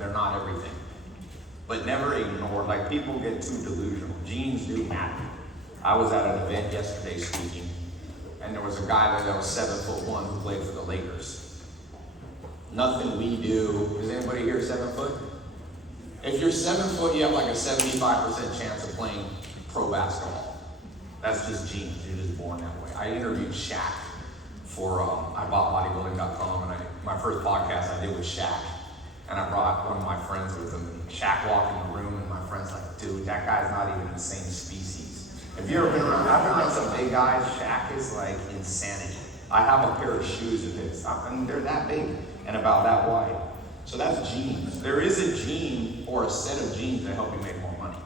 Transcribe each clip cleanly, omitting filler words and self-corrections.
they're not everything. But never ignore, like people get too delusional. Genes do matter. I was at an event yesterday speaking, and there was a guy there that was 7'1" who played for the Lakers. Nothing we do, is anybody here 7 foot? If you're 7 foot, you have like a 75% chance of playing pro basketball. That's just genes, you're just born that way. I interviewed Shaq for, I bought bodybuilding.com, and my first podcast I did with Shaq. And I brought one of my friends with him. Shaq walked in the room, and my friend's like, dude, that guy's not even the same species. Have you ever been around? I've been around some big guys. Shaq is like insanity. I have a pair of shoes of his. I mean, they're that big and about that wide. So that's genes. There is a gene or a set of genes that help you make more money.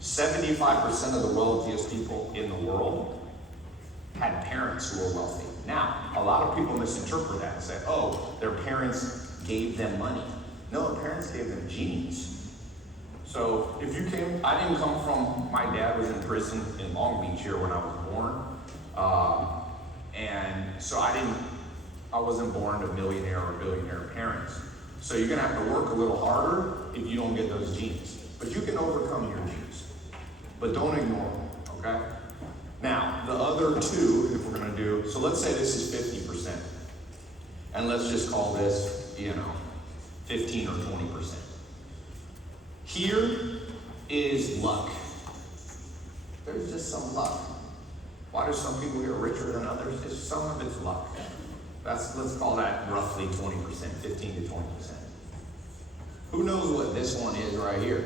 75% of the wealthiest people in the world had parents who were wealthy. Now, a lot of people misinterpret that and say, oh, their parents gave them money. No, their parents gave them genes. So if you came, I didn't come from, my dad was in prison in Long Beach here when I was born. And so I wasn't born to millionaire or billionaire parents. So you're gonna have to work a little harder if you don't get those genes. But you can overcome your genes. But don't ignore them, okay? Now, the other two, if we're gonna do, so let's say this is 50%. And let's just call this, 15 or 20%. Here is luck. There's just some luck. Why do some people get richer than others? Just some of it's luck. Let's call that roughly 20%, 15 to 20%. Who knows what this one is right here?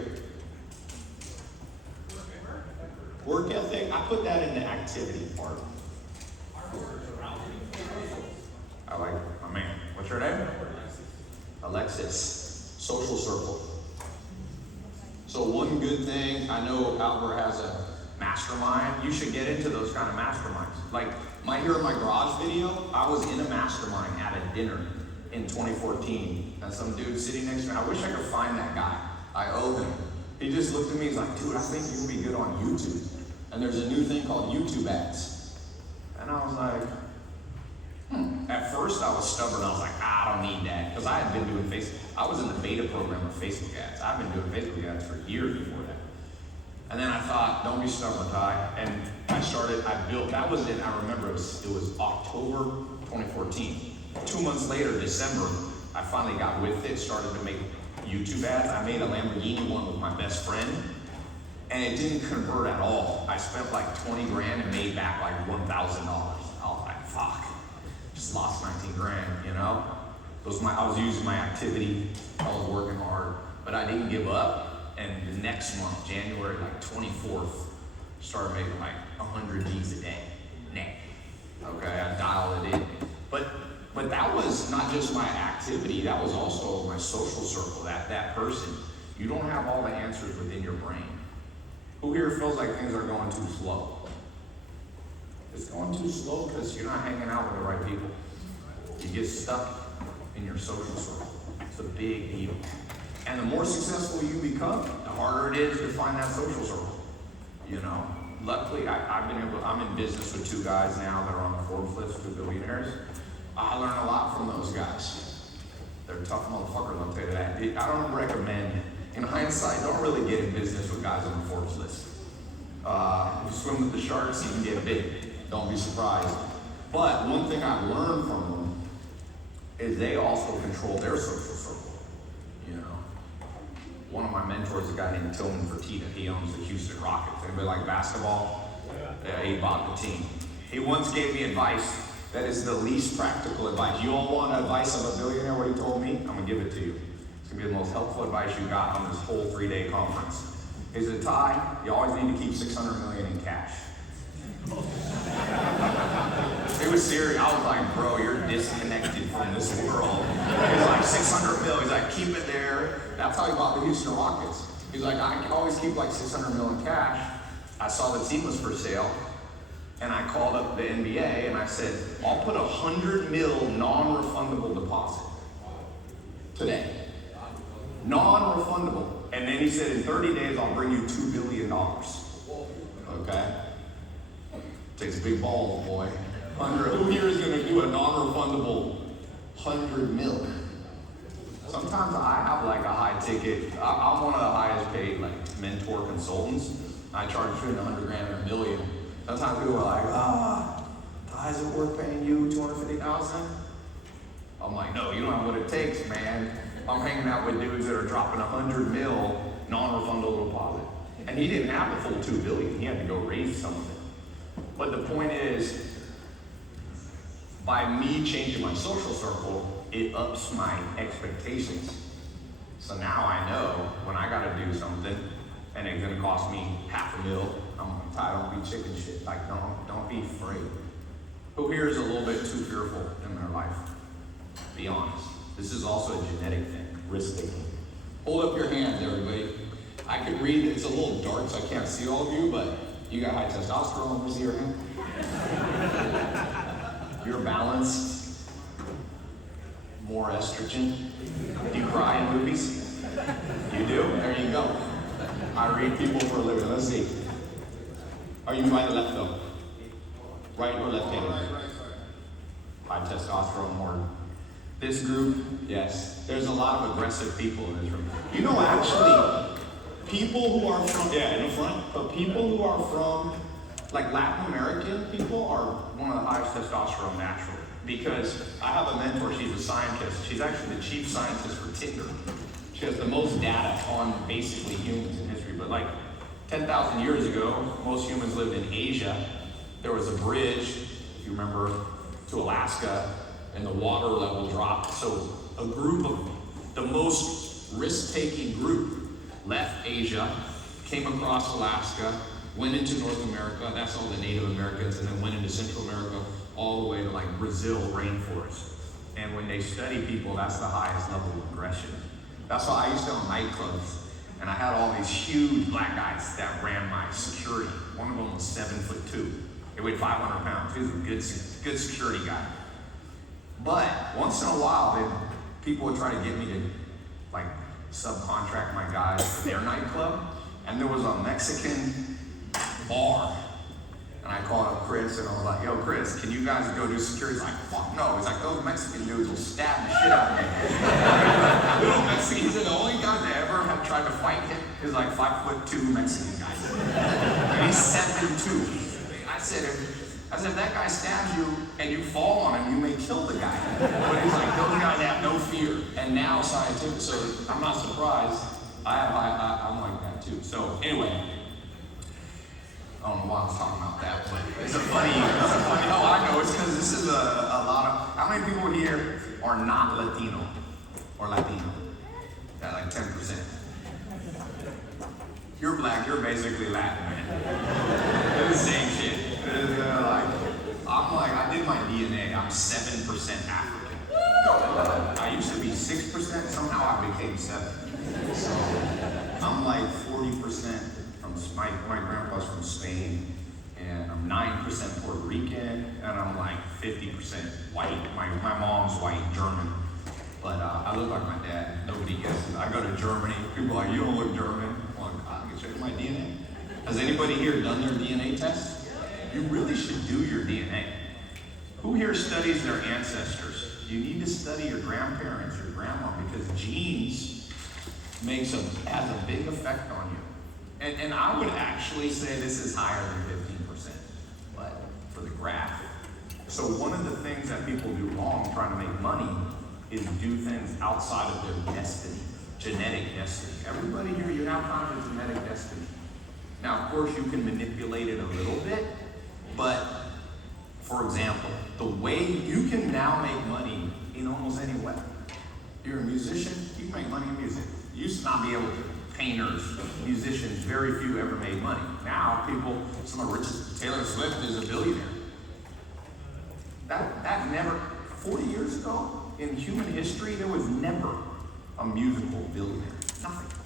Work ethic. I put that in the activity part. I like my man. What's your name? Alexis. Social circle. So one good thing, I know Albert has a mastermind. You should get into those kind of masterminds. Like my Here in My Garage video, I was in a mastermind at a dinner in 2014. And some dude sitting next to me, I wish I could find that guy. I owe him. He just looked at me, he's like, dude, I think you can be good on YouTube. And there's a new thing called YouTube ads. And I was like, At first I was stubborn, I was like, I don't need that. Because I had been doing Facebook, I was in the beta program of Facebook ads. I've been doing Facebook ads for years before that. And then I thought, don't be stubborn, Ty. And I built, that was it, I remember it was October 2014. 2 months later, December, I finally got with it, started to make YouTube ads. I made a Lamborghini one with my best friend. And it didn't convert at all. I spent like 20 grand and made back like $1,000. I was like, fuck. Just lost 19 grand, I was using my activity, I was working hard, but I didn't give up. And the next month, January like 24th, started making like 100 G's a day, net. Okay, I dialed it in. But that was not just my activity, that was also my social circle, that person. You don't have all the answers within your brain. Who here feels like things are going too slow? It's going too slow because you're not hanging out with the right people. You get stuck in your social circle. It's a big deal. And the more successful you become, the harder it is to find that social circle. Luckily, I'm in business with two guys now that are on the Forbes list, 2 billionaires. I learn a lot from those guys. They're tough motherfuckers, I'll tell you that. I don't recommend, in hindsight, don't really get in business with guys on the Forbes list. If you swim with the sharks, you can get big. Don't be surprised. But one thing I've learned from them is they also control their social circle. One of my mentors is a guy named Tillman Fertitta. He owns the Houston Rockets. Anybody like basketball? Yeah, he bought the team. He once gave me advice that is the least practical advice. You all want advice of a billionaire? What he told me? I'm gonna give it to you. It's gonna be the most helpful advice you got on this whole 3-day conference. He said, Ty, you always need to keep $600 million in cash. It was serious. I was like, bro, you're disconnected from this world. He's like, 600 mil. He's like, keep it there. That's how he bought the Houston Rockets. He's like, I can always keep like 600 mil in cash. I saw the team was for sale, and I called up the NBA and I said, I'll put 100 mil non-refundable deposit today. Non-refundable. And then he said, in 30 days, I'll bring you $2 billion. Okay? Takes big balls, boy. Who here is going to do a non-refundable 100 mil? Sometimes I have like a high ticket. I'm one of the highest paid like mentor consultants. I charge between 100 grand and $1 million. Sometimes people are like, Tai, is it worth paying you 250,000? I'm like, no, you don't have what it takes, man. I'm hanging out with dudes that are dropping 100 mil non-refundable deposit. And he didn't have the full 2 billion. He had to go raise some of it. But the point is, by me changing my social circle, it ups my expectations. So now I know when I gotta do something and it's gonna cost me $500,000, I'm like, Tai, don't be chicken shit. Like, don't be afraid. Who here is a little bit too fearful in their life? Be honest. This is also a genetic thing, risk taking. Hold up your hands, everybody. I could read, it's a little dark, so I can't see all of you, but you got high testosterone. Let me see your hand. You're balanced. More estrogen. Do you cry in movies? You do? There you go. I read people for a living. Let's see. Are you right or left though? Right or left-handed? High testosterone, more. This group, yes. There's a lot of aggressive people in this room. You know, actually, people who are from, in the front, but people who are from, like Latin American people are one of the highest testosterone naturally. Because I have a mentor, she's a scientist. She's actually the chief scientist for Tinder. She has the most data on basically humans in history. But like 10,000 years ago, most humans lived in Asia. There was a bridge, if you remember, to Alaska, and the water level dropped. So a group of the most risk-taking group left Asia, came across Alaska, went into North America, that's all the Native Americans, and then went into Central America, all the way to like Brazil rainforest. And when they study people, that's the highest level of aggression. That's why I used to own nightclubs, and I had all these huge black guys that ran my security. One of them was 7'2". He weighed 500 pounds. He was a good security guy. But once in a while, people would try to get me to like subcontract my guys for their nightclub. And there was a Mexican bar. And I called up Chris and I was like, yo, Chris, can you guys go do security? He's like, fuck no. He's like, those Mexican dudes will stab the shit out of me. Little Mexican, he said the only guy that ever have tried to fight him is like 5'2" Mexican guys. And he's 7'2". I said, if that guy stabs you and you fall on him, you may kill the guy. But he's like, those guys have no fear. And now scientific, so I'm not surprised. I'm like that too. So anyway, I don't know why I was talking about that, but it's a funny, no, I know, it's because this is a lot of, how many people here are not Latino or Latino? Yeah, like 10%. You're black, you're basically Latin, man. It's the same shit. I did my DNA, I'm 7% African. I used to be 6%, somehow I became 7. So I'm like 40% from, my grandpa's from Spain, and I'm 9% Puerto Rican, and I'm like 50% white. My mom's white, German. But I look like my dad, nobody guesses. I go to Germany, people are like, you don't look German. I'm like, I can check my DNA. Has anybody here done their DNA test? You really should do your DNA. Who here studies their ancestors? You need to study your grandparents, your grandma, because genes has a big effect on you. And I would actually say this is higher than 15%, but for the graph. So one of the things that people do wrong trying to make money is do things outside of their destiny, genetic destiny. Everybody here, you have kind of a genetic destiny. Now, of course, you can manipulate it a little bit, but for example, the way you can now make money in almost any way. You're a musician, you can make money in music. You used to not be able to. Painters, musicians, very few ever made money. Now, some of the richest, Taylor Swift is a billionaire. That never, 40 years ago, in human history, there was never a musical billionaire. Nothing.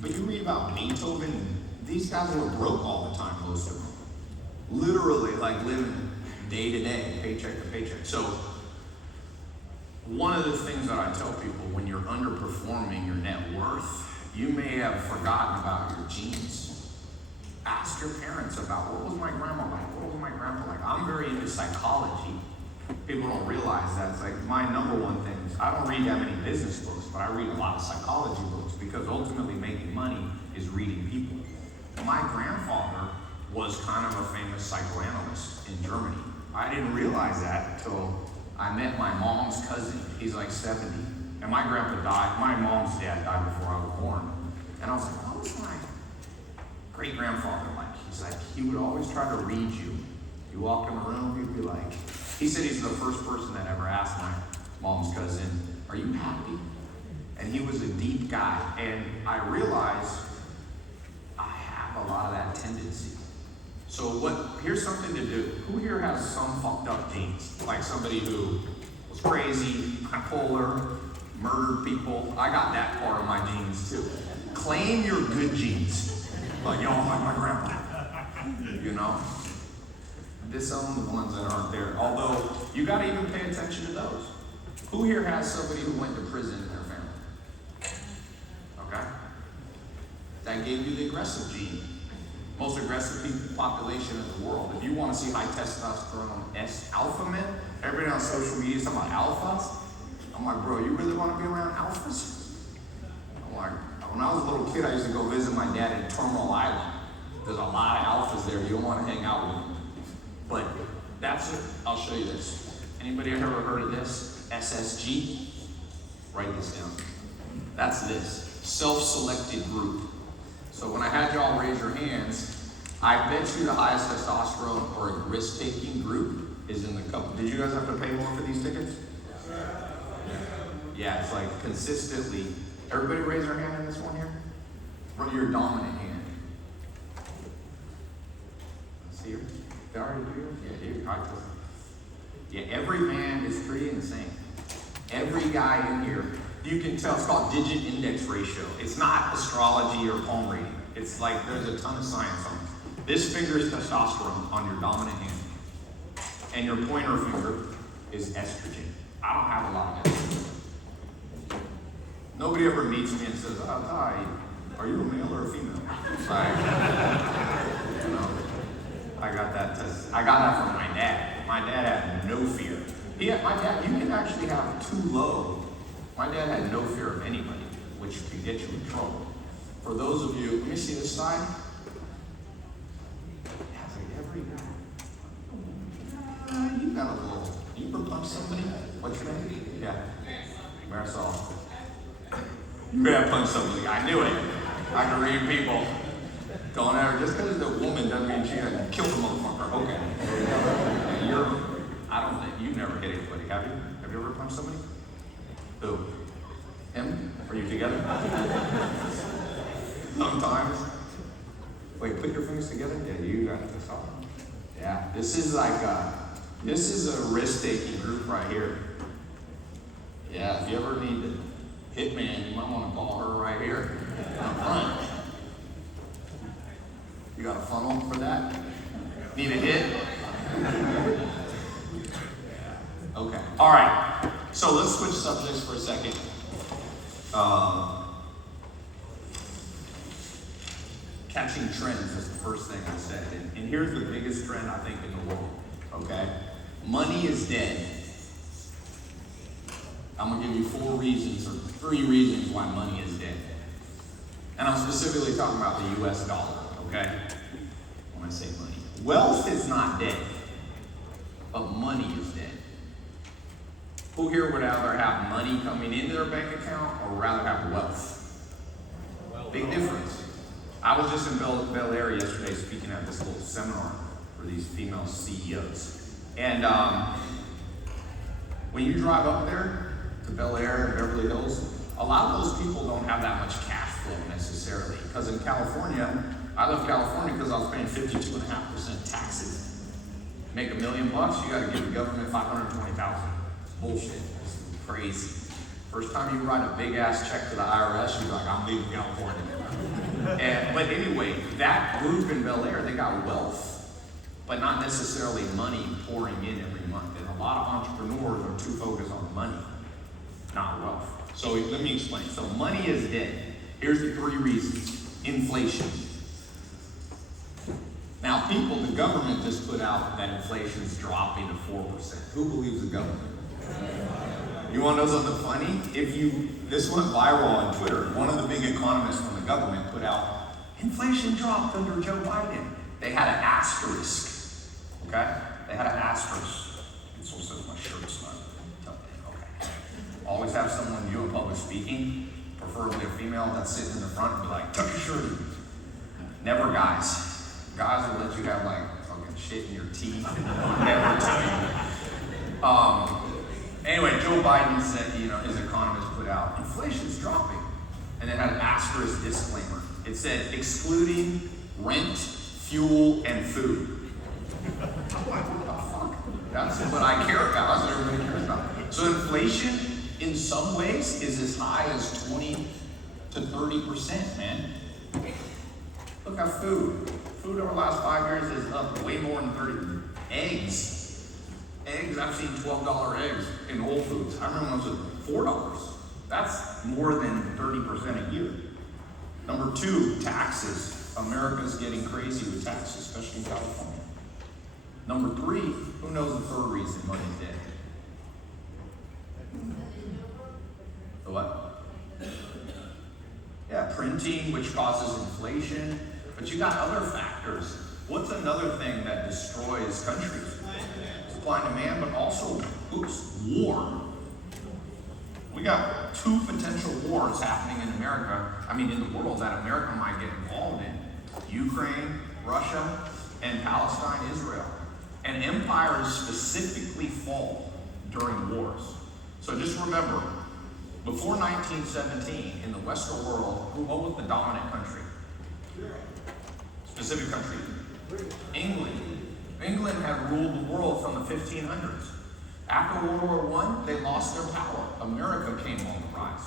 But you read about Beethoven, these guys were broke all the time, most of them. Literally, like living day to day, paycheck to paycheck. So, one of the things that I tell people, when you're underperforming your net worth, you may have forgotten about your genes. Ask your parents about, what was my grandma like? What was my grandpa like? I'm very into psychology. People don't realize that. It's like my number one thing is I don't read that many business books, but I read a lot of psychology books because ultimately making money is reading people. My grandfather was kind of a famous psychoanalyst in Germany. I didn't realize that until I met my mom's cousin. He's like 70. And my grandpa died, my mom's dad died before I was born. And I was like, what was my great-grandfather like? He's like, he would always try to read you. You walk in the room, he'd be like, he said he's the first person that ever asked my mom's cousin, are you happy? And he was a deep guy. And I realized I have a lot of that tendency. So here's something to do. Who here has some fucked up genes? Like somebody who was crazy, bipolar, murdered people. I got that part of my genes too. Claim your good genes. Like, yo, I'm like my grandpa. You know? Disown the ones that aren't there. Although, you gotta even pay attention to those. Who here has somebody who went to prison in their family? Okay? That gave you the aggressive gene. Most aggressive population in the world. If you want to see high testosterone alpha men, everybody on social media is talking about alphas. I'm like, bro, you really want to be around alphas? I'm like, when I was a little kid, I used to go visit my dad in Terminal Island. There's a lot of alphas there. You don't want to hang out with them. But that's it. I'll show you this. Anybody ever heard of this? SSG? Write this down. That's this. Self-selected group. So when I had y'all raise your hands, I bet you the highest testosterone or a risk-taking group is in the couple. Did you guys have to pay more for these tickets? Yeah, it's like consistently. Everybody raise their hand in this one here. From your dominant hand. See her? They already do yours? Yeah, dude. Yeah, every man is pretty insane. Every guy in here, you can tell, it's called digit index ratio. It's not astrology or palm reading. It's like there's a ton of science on it. This finger is testosterone on your dominant hand. And your pointer finger is estrogen. I don't have a lot of estrogen. Nobody ever meets me and says, oh, hi, are you a male or a female? Like, you know, I got that from my dad. My dad had no fear. My dad, you can actually have too low. My dad had no fear of anybody, which can get you in trouble. For those of you, let me see this side. Yeah, it's like every guy. You got a little. You ever punch somebody? What's your name? Yeah. Marisol. You better punch somebody. I knew it. I can read people. Don't ever, just because it's a woman doesn't mean she had killed the motherfucker. Okay. I don't think, you've never hit anybody, have you? Have you ever punched somebody? Who? Him? Are you together? Sometimes. Wait, put your fingers together? Yeah, you got this off. Yeah, this is a risk-taking group right here. Yeah, if you ever need a hitman, you might want to call her right here up front. You got a funnel for that? Need a hit? Okay. All right. So let's switch subjects for a second. Catching trends is the first thing I said. And here's the biggest trend I think in the world. Okay? Money is dead. I'm going to give you 4 reasons or 3 reasons why money is dead. And I'm specifically talking about the US dollar. Okay? When I say money. Wealth is not dead. But money is dead. Who here would rather have money coming into their bank account or rather have wealth? Big difference. I was just in Bel Air yesterday speaking at this little seminar for these female CEOs. And when you drive up there to Bel Air and Beverly Hills, a lot of those people don't have that much cash flow necessarily. Because in California, I left California because I was paying 52.5% taxes. Make $1 million, you got to give the government $520,000. Bullshit. It's crazy. First time you write a big ass check to the IRS, you're like, I'm leaving California. But anyway, that group in Bel Air, they got wealth, but not necessarily money pouring in every month. And a lot of entrepreneurs are too focused on money, not wealth. So let me explain. So money is dead. Here's the 3 reasons. Inflation. Now, people, the government just put out that inflation's dropping to 4%. Who believes the government? You want to know something funny? This went viral on Twitter. One of the big economists from the government put out, inflation dropped under Joe Biden. They had an asterisk, okay? They had an asterisk. It also says my shirt's not tucked in, okay. Always have someone doing public speaking, preferably a female, that's sitting in the front and be like, tuck your shirt in. Never guys. Guys will let you have like fucking shit in your teeth and never tell you. Anyway, Joe Biden said, his economist put out, inflation's dropping. And then had an asterisk disclaimer. It said, excluding rent, fuel, and food. I'm like, what the fuck? That's what I care about. That's what everybody cares about. So inflation, in some ways, is as high as 20 to 30%, man. Look at food. Food over the last 5 years is up way more than 30. Eggs, I've seen $12 eggs in Whole Foods. I remember when it was $4. That's more than 30% a year. Number 2, taxes. America's getting crazy with taxes, especially in California. Number 3, who knows the third reason money's dead? The what? Yeah, printing, which causes inflation. But you got other factors. What's another thing that destroys countries? Supply and demand, but also, war. We got 2 potential wars happening in in the world that America might get involved in. Ukraine, Russia, and Palestine, Israel. And empires specifically fall during wars. So just remember, before 1917, in the Western world, what was the dominant country? Specific country? England. England had ruled the world from the 1500s. After World War I, they lost their power. America came on the rise.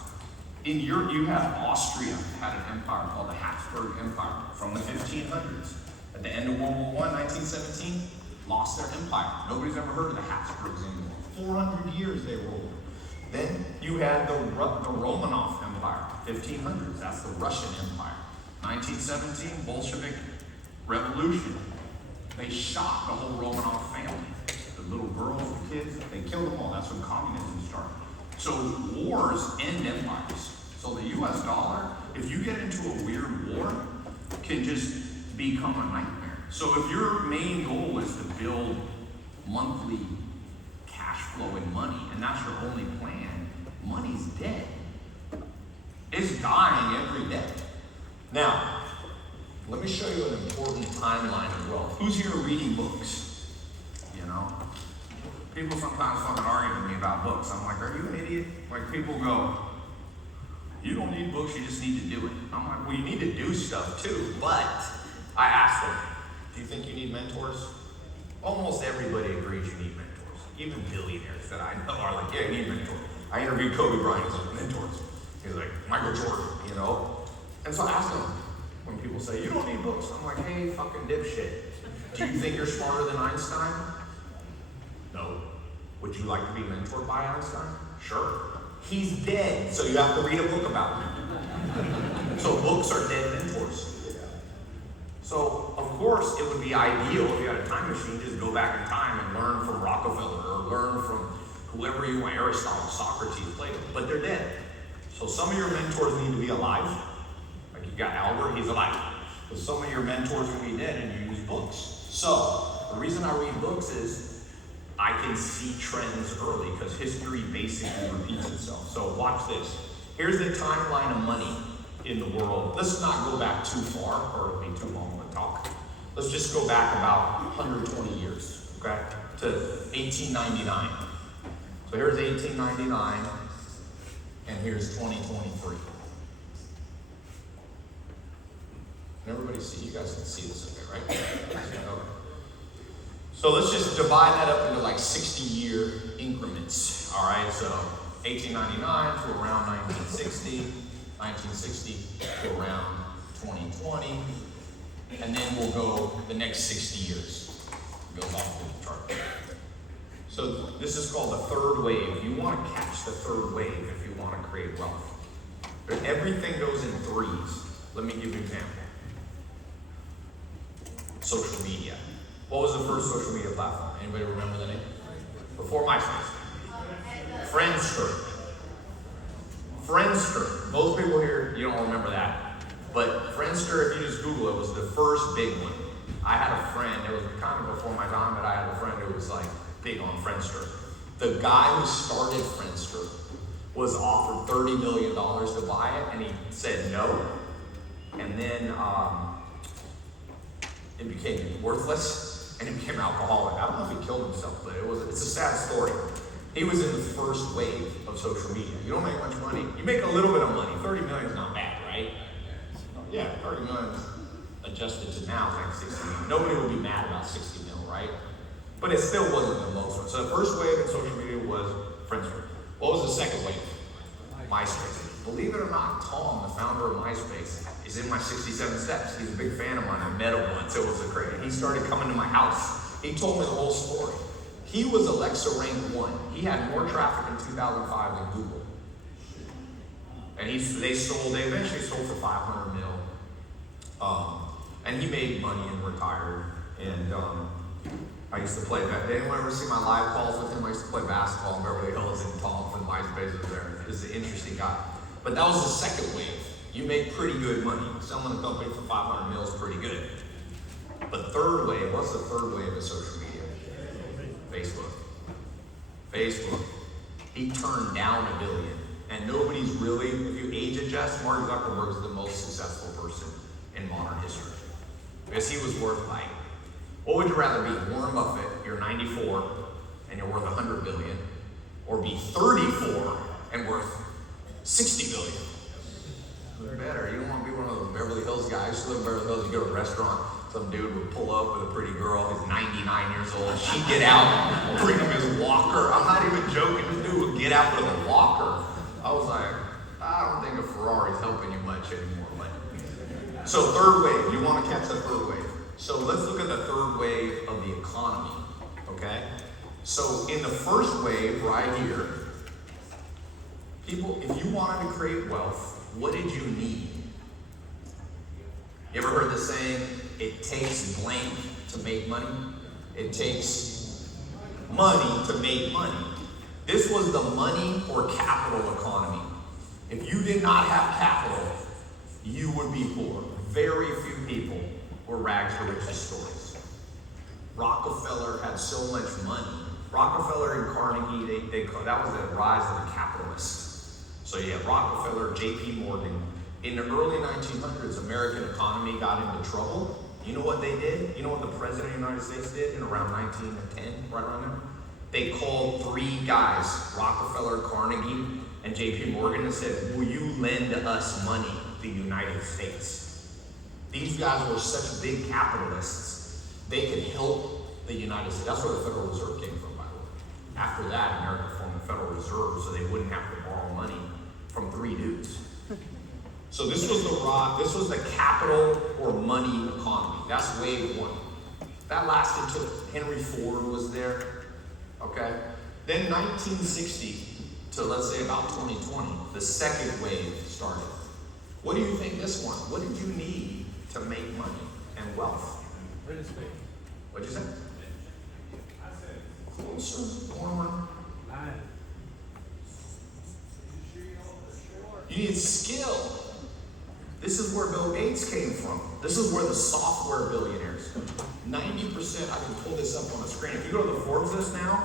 In Europe, you have Austria had an empire called the Habsburg Empire from the 1500s. At the end of World War I, 1917, lost their empire. Nobody's ever heard of the Habsburgs anymore. 400 years they ruled. Then you had the Romanov Empire, 1500s. That's the Russian Empire. 1917, Bolshevik Revolution. They shot the whole Romanov family. The little girls, the kids, they killed them all. That's when communism started. So wars end empires. So the US dollar, if you get into a weird war, can just become a nightmare. So if your main goal is to build monthly cash flow and money, and that's your only plan, money's dead. It's dying every day. Now, let me show you an important timeline of wealth. Who's here reading books? People sometimes fucking argue with me about books. I'm like, are you an idiot? Like, people go, you don't need books, you just need to do it. I'm like, well, you need to do stuff too. But I asked them, do you think you need mentors? Almost everybody agrees you need mentors. Even billionaires that I know are like, yeah, you need mentors. I interviewed Kobe Bryant as like, mentors. He's like, Michael Jordan, And so I asked them, when people say, you don't need books, I'm like, hey, fucking dipshit. Do you think you're smarter than Einstein? No. Would you like to be mentored by Einstein? Sure. He's dead, so you have to read a book about him. So books are dead mentors. So, of course, it would be ideal if you had a time machine, just go back in time and learn from Rockefeller or learn from whoever you want, Aristotle, Socrates, Plato, but they're dead. So some of your mentors need to be alive. Like you got Albert, he's alive. But some of your mentors will be dead and you use books. So, the reason I read books is I can see trends early because history basically repeats itself. So watch this. Here's the timeline of money in the world. Let's not go back too far or it'll be too long of a talk. Let's just go back about 120 years, okay, to 1899. So here's 1899 and here's 2023. Can everybody see? You guys can see this okay, right? Okay. So let's just divide that up into like 60-year increments. All right, so 1899 to around 1960, 1960 to around 2020, and then we'll go the next 60 years. It goes off the chart. So this is called the third wave. You want to catch the third wave if you want to create wealth. But everything goes in threes. Let me give you an example. social media. What was the first social media platform? Anybody remember the name? Before MySpace. Friendster. Friendster. Most people here, you don't remember that. But Friendster, if you just Google it, was the first big one. I had a friend, it was kind of before my time, but I had a friend who was like big on Friendster. The guy who started Friendster was offered $30 million to buy it, and he said no. And then it became worthless, and it became alcoholic. I don't know if he killed himself, but it's a sad story. He was in the first wave of social media. You don't make much money. You make a little bit of money. 30 million is not bad, right? Yeah, 30 million adjusted to now is like 60 million. Nobody would be mad about 60 mil, right? But it still wasn't the most one. So the first wave in social media was Friendster. What was the second wave? MySpace. Believe it or not, Tom, the founder of MySpace, is in my 67 steps. He's a big fan of mine. I met him once. It was a great. He started coming to my house. He told me the whole story. He was Alexa ranked 1. He had more traffic in 2005 than Google. And they eventually sold for 500 mil. And he made money and retired. And I used to play that. Did anyone ever see my live calls with him? I used to play basketball in Beverly Hills, and Tom from MySpace was there. He was an interesting guy. But that was the second wave. You make pretty good money. Selling a company for 500 mil is pretty good. But third wave, what's the third wave of social media? Facebook. He turned down $1 billion. And nobody's really, if you age adjust, Mark Zuckerberg is the most successful person in modern history. Because he was worth like, what would you rather be? Warren Buffett, you're 94 and you're worth $100 billion, or be 34 and worth $60 billion? Who's better? You don't want to be one of those Beverly Hills guys. You live in Beverly Hills, you go to a restaurant, some dude would pull up with a pretty girl who's 99 years old. She'd get out, bring him his walker. I'm not even joking. This dude would get out with a walker. I was like, I don't think a Ferrari's helping you much anymore. But so third wave, you want to catch the third wave. So let's look at the third wave of the economy, okay? So in the first wave right here, people, if you wanted to create wealth, what did you need? You ever heard the saying, it takes blank to make money? It takes money to make money. This was the money or capital economy. If you did not have capital, you would be poor. Very few people were rags to riches stories. Rockefeller had so much money. Rockefeller and Carnegie, that was the rise of the capitalists. So you have Rockefeller, J.P. Morgan. In the early 1900s, American economy got into trouble. You know what they did? You know what the President of the United States did in around 1910, right around there? They called 3 guys, Rockefeller, Carnegie, and J.P. Morgan, and said, will you lend us money, the United States? These guys were such big capitalists, they could help the United States. That's where the Federal Reserve came from, by the way. After that, America formed the Federal Reserve so they wouldn't have to borrow money from 3 dudes. So this was the capital or money economy. That's wave 1. That lasted till Henry Ford was there. Okay? Then 1960 to let's say about 2020, the second wave started. What do you think this one? What did you need to make money and wealth? Real estate. What'd you say? Closer, warmer. Land. You need skill. This is where Bill Gates came from. This is where the software billionaires. 90%, I can pull this up on the screen. If you go to the Forbes list now,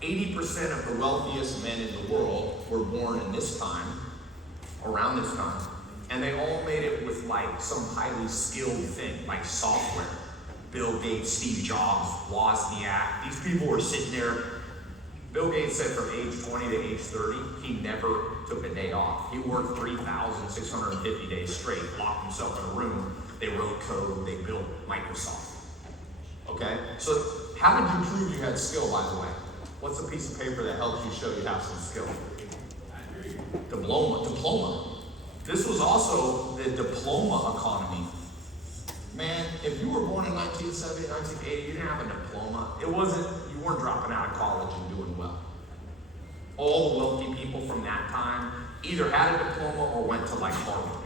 80% of the wealthiest men in the world were born in this time, around this time. And they all made it with like some highly skilled thing, like software. Bill Gates, Steve Jobs, Wozniak. These people were sitting there. Bill Gates said from age 20 to age 30, he never took a day off. He worked 3,650 days straight, locked himself in a room. They wrote code, they built Microsoft. Okay? So how did you prove you had skill, by the way? What's a piece of paper that helps you show you have some skill? Diploma. This was also the diploma economy. Man, if you were born in 1970, 1980, you didn't have a diploma. You weren't dropping out of college and doing well. All the wealthy people from that time either had a diploma or went to like Harvard.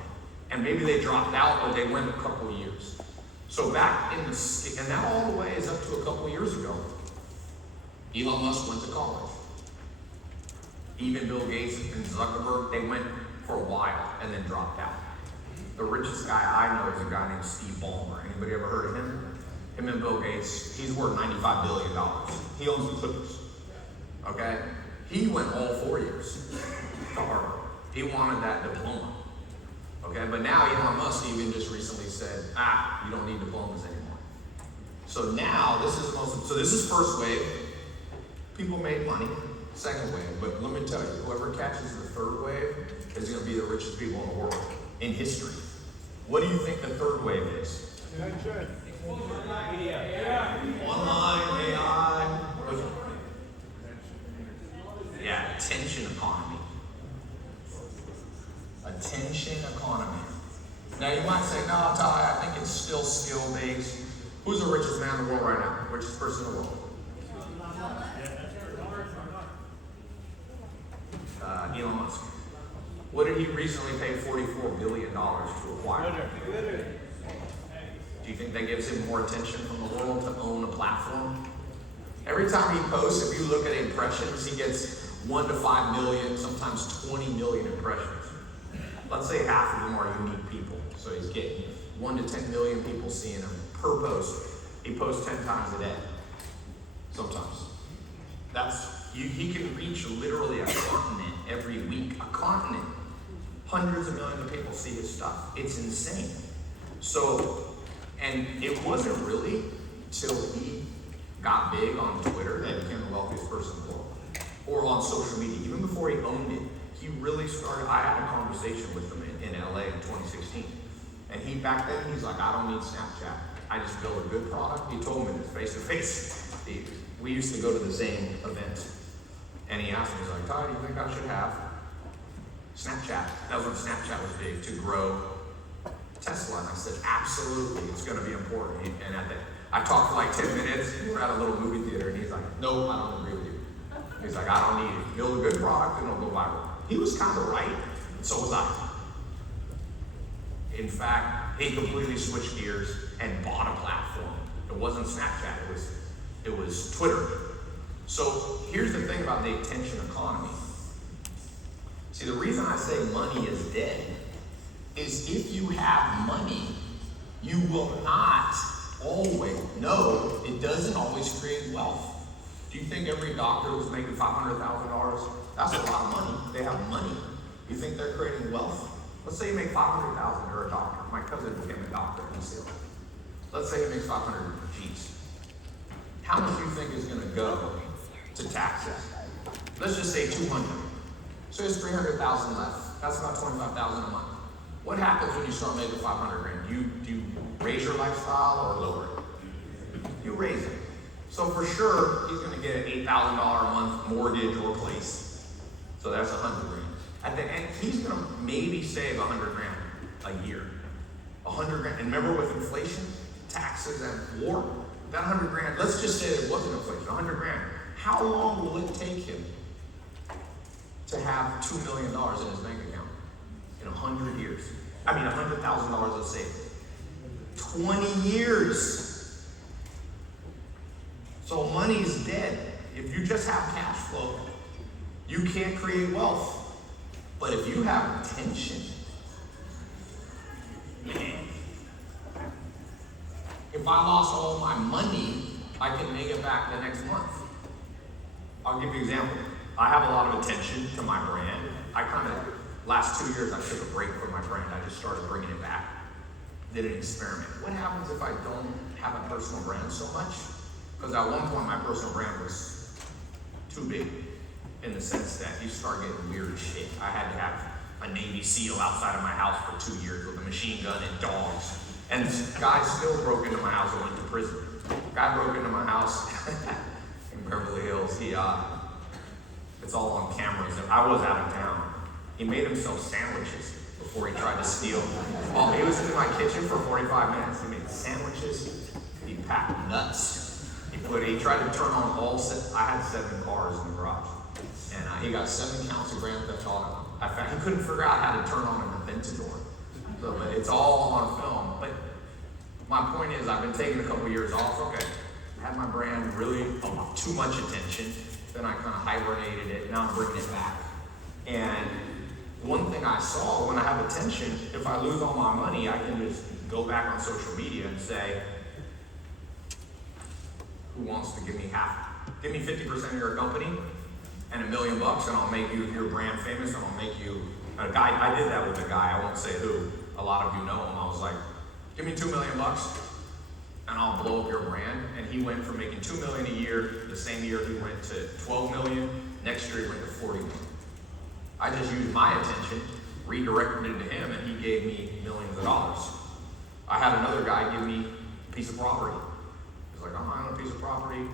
And maybe they dropped out or they went a couple of years. So back in the, and that all the way is up to a couple years ago. Elon Musk went to college. Even Bill Gates and Zuckerberg, they went for a while and then dropped out. The richest guy I know is a guy named Steve Ballmer. Anybody ever heard of him? Him and Bill Gates, he's worth $95 billion. He owns the Clippers. Okay? He went all 4 years to Harvard. He wanted that diploma. Okay? But now Elon Musk even just recently said, you don't need diplomas anymore. So now, this is first wave. People made money. Second wave. But let me tell you, whoever catches the third wave is going to be the richest people in the world in history. What do you think the third wave is? Online, AI. Yeah, attention economy. Attention economy. Now you might say, no, Tai, I think it's still skill-based. Who's the richest man in the world right now? Richest person in the world? Elon Musk. What did he recently pay $44 billion to acquire? Do you think that gives him more attention from the world to own a platform? Every time he posts, if you look at impressions, he gets 1 to 5 million, sometimes 20 million impressions. Let's say half of them are unique people. So he's getting 1 to 10 million people seeing him per post. He posts 10 times a day. Sometimes. He can reach literally a continent every week. A continent. Hundreds of millions of people see his stuff. It's insane. So, and it wasn't really till he got big on Twitter that he became the wealthiest person in the world. Or on social media. Even before he owned it, he really started. I had a conversation with him in LA in 2016. And back then, he's like, I don't need Snapchat. I just build a good product. He told me this face to face. We used to go to the same event. And he asked me, he's like, Tai, do you think I should have Snapchat? That was when Snapchat was big, to grow Tesla. And I said, absolutely, it's going to be important. And I talked for like 10 minutes. We were at a little movie theater, and he's like, no, I don't agree with you. He's like, I don't need it. Build a good product, and it'll go viral. He was kind of right, and so was I. In fact, he completely switched gears and bought a platform. It wasn't Snapchat, it was Twitter. So here's the thing about the attention economy. See, the reason I say money is dead is if you have money, you will not always, no, it doesn't always create wealth. Do you think every doctor who's making $500,000, that's a lot of money, they have money. You think they're creating wealth? Let's say you make $500,000, you're a doctor. My cousin became a doctor in UCLA. Let's say he makes 500 G's. How much do you think is going to go to taxes? Let's just say 200. So there's 300,000 left. That's about 25,000 a month. What happens when you start making 500 grand? Do you raise your lifestyle or lower it? You raise it. So for sure, he's going to get an $8,000 a month mortgage or place. So that's 100 grand. At the end, he's going to maybe save 100 grand a year. 100 grand. And remember with inflation, taxes, and war, that 100 grand, let's just say there wasn't inflation, 100 grand. How long will it take him to have $2 million in his bank account? In 100 years. I mean, $100,000 of savings. 20 years. So money's dead. If you just have cash flow, you can't create wealth. But if you have attention, man, if I lost all my money, I can make it back the next month. I'll give you an example. I have a lot of attention to my brand. Last 2 years, I took a break from my brand. I just started bringing it back. Did an experiment. What happens if I don't have a personal brand so much? Because at one point, my personal brand was too big in the sense that you start getting weird shit. I had to have a Navy SEAL outside of my house for 2 years with a machine gun and dogs. And this guy still broke into my house and went to prison. Guy broke into my house in Beverly Hills. It's all on cameras. I was out of town. He made himself sandwiches before he tried to steal. While he was in my kitchen for 45 minutes, he made sandwiches. He packed nuts. He tried to turn on I had 7 cars in the garage. And he got 7 counts of Grand Theft Auto. He couldn't figure out how to turn on an Aventador. So, but it's all on film. But my point is, I've been taking a couple years off. Okay, I had my brand really too much attention. Then I kind of hibernated it. Now I'm bringing it back. And one thing I saw, when I have attention, if I lose all my money, I can just go back on social media and say, who wants to give me half? Give me 50% of your company and $1 million, and I'll make your brand famous, and I'll make you a guy. I did that with a guy, I won't say who. A lot of you know him. I was like, give me $2 million and I'll blow up your brand. And he went from making $2 million a year, the same year he went to $12 million. Next year he went to $40 million. I just used my attention, redirected it to him, and he gave me millions of dollars. I had another guy give me a piece of property. He's like, I'm buying a piece of property.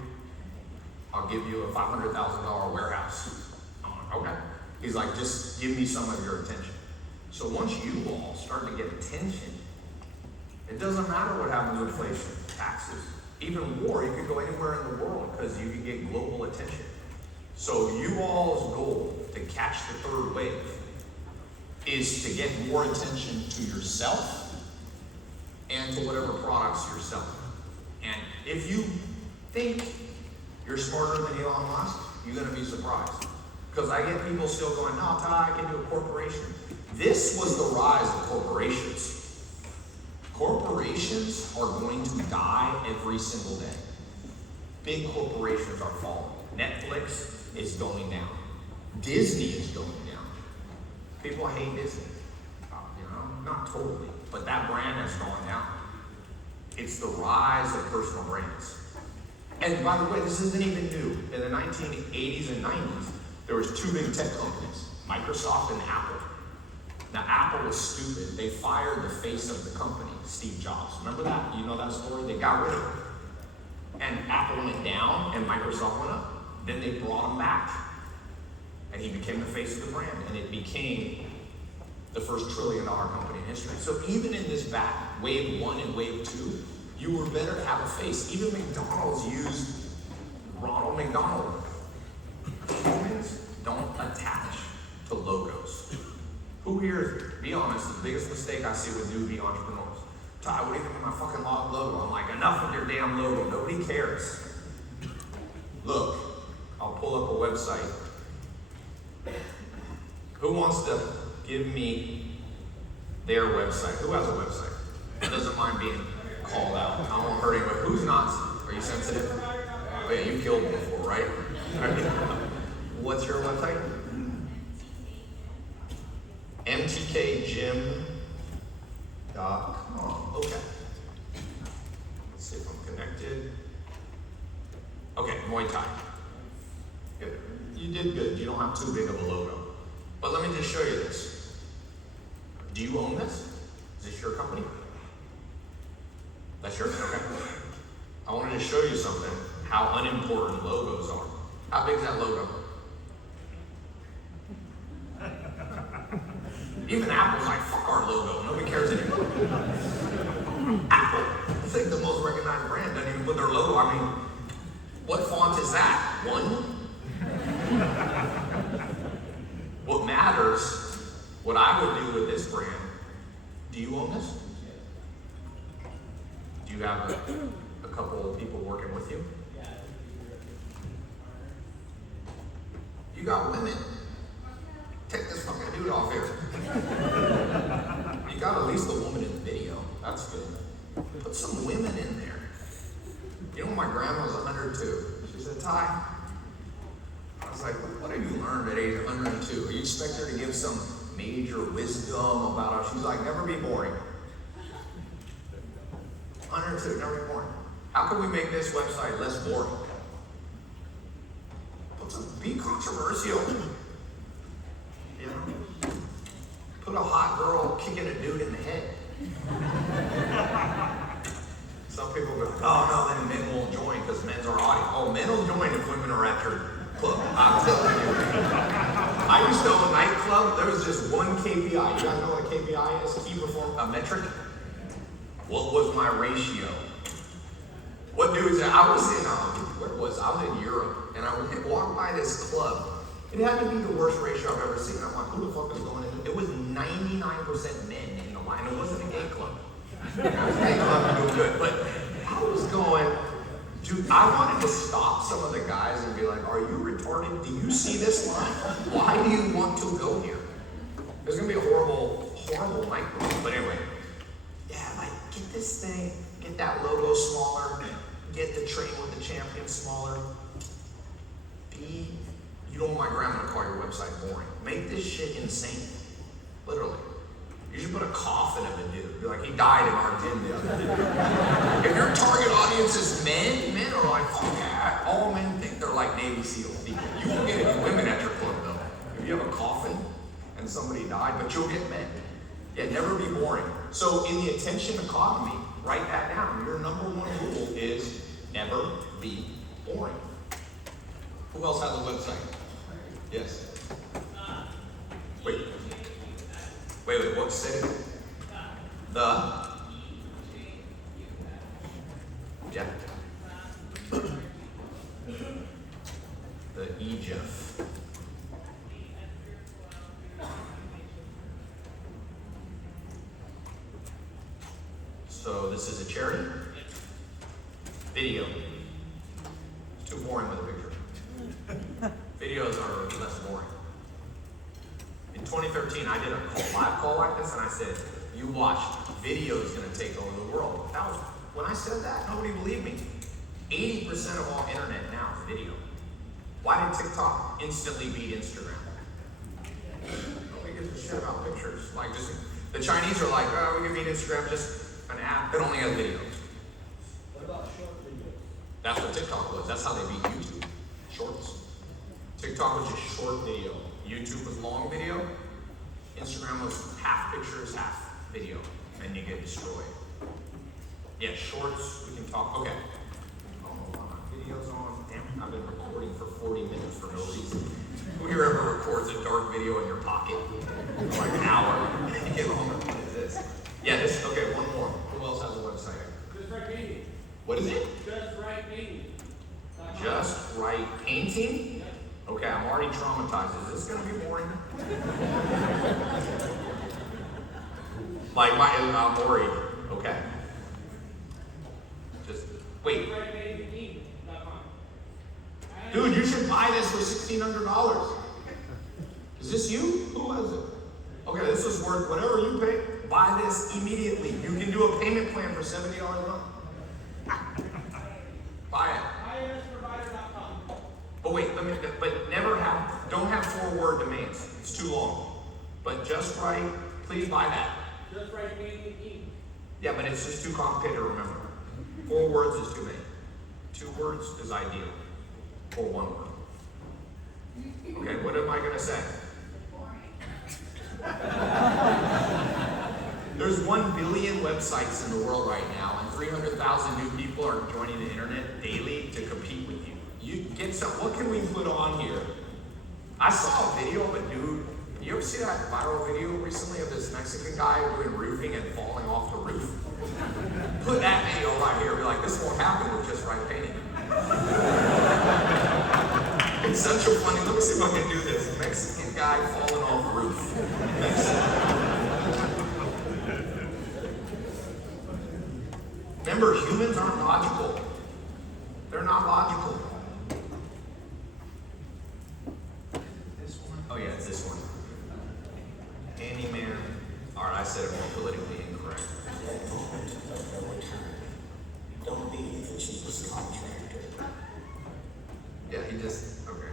I'll give you a $500,000 warehouse. I'm like, okay. He's like, just give me some of your attention. So once you all start to get attention, it doesn't matter what happens with inflation, taxes, even war. You could go anywhere in the world because you can get global attention. So you all's goal to catch the third wave is to get more attention to yourself and to whatever products you're selling. And if you think you're smarter than Elon Musk, you're going to be surprised. Because I get people still going, no, Tai, I can do a corporation. This was the rise of corporations. Corporations are going to die every single day. Big corporations are falling. Netflix is going down. Disney is going down. People hate Disney. Not totally, but that brand has gone down. It's the rise of personal brands. And by the way, this isn't even new. In the 1980s and 90s, there was two big tech companies, Microsoft and Apple. Now, Apple was stupid. They fired the face of the company, Steve Jobs. Remember that? You know that story? They got rid of him. And Apple went down and Microsoft went up. Then they brought him back. And he became the face of the brand. And it became the first $1 trillion company in history. So even in this back, wave 1 and wave 2, you were better to have a face. Even McDonald's used Ronald McDonald. Humans don't attach to logos. Who here, be honest, the biggest mistake I see with newbie entrepreneurs? Tai, what do you think of my fucking logo? I'm like, enough with your damn logo. Nobody cares. Look, I'll pull up a website. Who wants to give me their website? Who has a website? That doesn't mind being called out. I don't want to hurt anyone. Who's not? Are you sensitive? Oh yeah, you killed before, right? What's your website? mtkgym.com. Okay. Let's see if I'm connected. Okay, Muay Thai. Good. You did good. You don't have too big of a logo. But let me just show you this. Do you own this? Is this your company? That's yours? Okay. I wanted to show you something, how unimportant logos are. How big is that logo? Even Apple's like, fuck our logo. Nobody cares anymore. Apple, it's like the most recognized brand, doesn't even put their logo. I mean, what font is that? 1? What matters, what I would do with this brand, do you own this? Do you have a couple of people working with you? You got women. Take this fucking dude off here. You got at least a woman in the video. That's good. Put some women in there. You know, my grandma was 102. She said, Tai, I was like, what have you learned at age 102? You expect her to give some major wisdom about how she's like, never be boring. 102, never be boring. How can we make this website less boring? Be controversial. You know? Put a hot girl kicking a dude in the head. Some people go, oh no, then men won't join because men's our audience. Oh, men will join if women are at your club. I'm telling you. I used to own a nightclub. There was just one KPI. You guys know what a KPI is? Key performance, a metric. What was my ratio? What dudes? I was in, where was I? I was in Europe, and I would walk by this club. It had to be the worst ratio I've ever seen. I'm like, who the fuck is going in? It was 99% men in the line. It wasn't a gay club. It was a gay club. was good. But I was going, dude, I wanted to stop some of the guys and be like, are you retarded? Do you see this line? Why do you want to go here? It's going to be a horrible night for me. But anyway, yeah, like, get this thing, get that logo smaller, get the Train with the Champion smaller. You don't want my grandma to call your website boring. Make this shit insane. Literally. You should put a coffin of a dude. Be like, he died in our gym the other day. If your target audience is men are like, fuck yeah. All men think they're like Navy SEALs. You won't get any women at your club though. If you have a coffin and somebody died, but you'll get men. Yeah, never be boring. So in the attention economy, write that down. Your number one rule is never be boring. Who else has a website? Yes. Wait, what said it? Yeah. The EGF. So this is a charity? Video. It's too boring with a picture. Videos are less boring. In 2013, I did a live call like this, and I said, you watch, video is going to take over the world. When I said that, nobody believed me. 80% of all internet now is video. Why did TikTok instantly beat Instagram? Nobody gives a shit about pictures. Like, just the Chinese are like, oh, we can beat Instagram, just an app that only has videos. What about short videos? That's what TikTok was. That's how they beat YouTube. Shorts. TikTok was just short video. YouTube was long video. Instagram was half pictures, half video. And you get destroyed. Yeah, shorts, we can talk. Okay. Oh, video's on. Damn, I've been recording for 40 minutes for no reason. Who here ever records a dark video in your pocket for like an hour? You get home and what is this? Yeah, this, okay, one more. Who else has a website? Just Right Painting. What is it? Just Right Painting. Just Right Painting? Okay, I'm already traumatized. Is this going to be boring? Like, I'm worried. Okay. Just, wait. Dude, you should buy this for $1,600. Is this you? Who has it? Okay, this is worth whatever you pay. Buy this immediately. You can do a payment plan for $70 a month. Buy it. But wait, don't have 4-word domains. It's too long. But Just Right, please buy that. Just Right Painting. Yeah, but it's just too complicated to remember. 4 words is too many. 2 words is ideal. Or 1 word. Okay, what am I going to say? There's 1 billion websites in the world right now, and 300,000 new people are joining the internet daily to compete with you. You get some, what can we put on here? I saw a video of a dude, you ever see that viral video recently of this Mexican guy doing roofing and falling off the roof? Put that video right here, be like, this won't happen with Just Right Painting. It's such a funny, let me see if I can do this. Mexican guy falling off roof. Remember, humans aren't logical. They're not logical. This one? Oh yeah, it's this one. Handyman. Alright, I said it more politically incorrect. Don't be the cheapest contractor. Yeah, okay.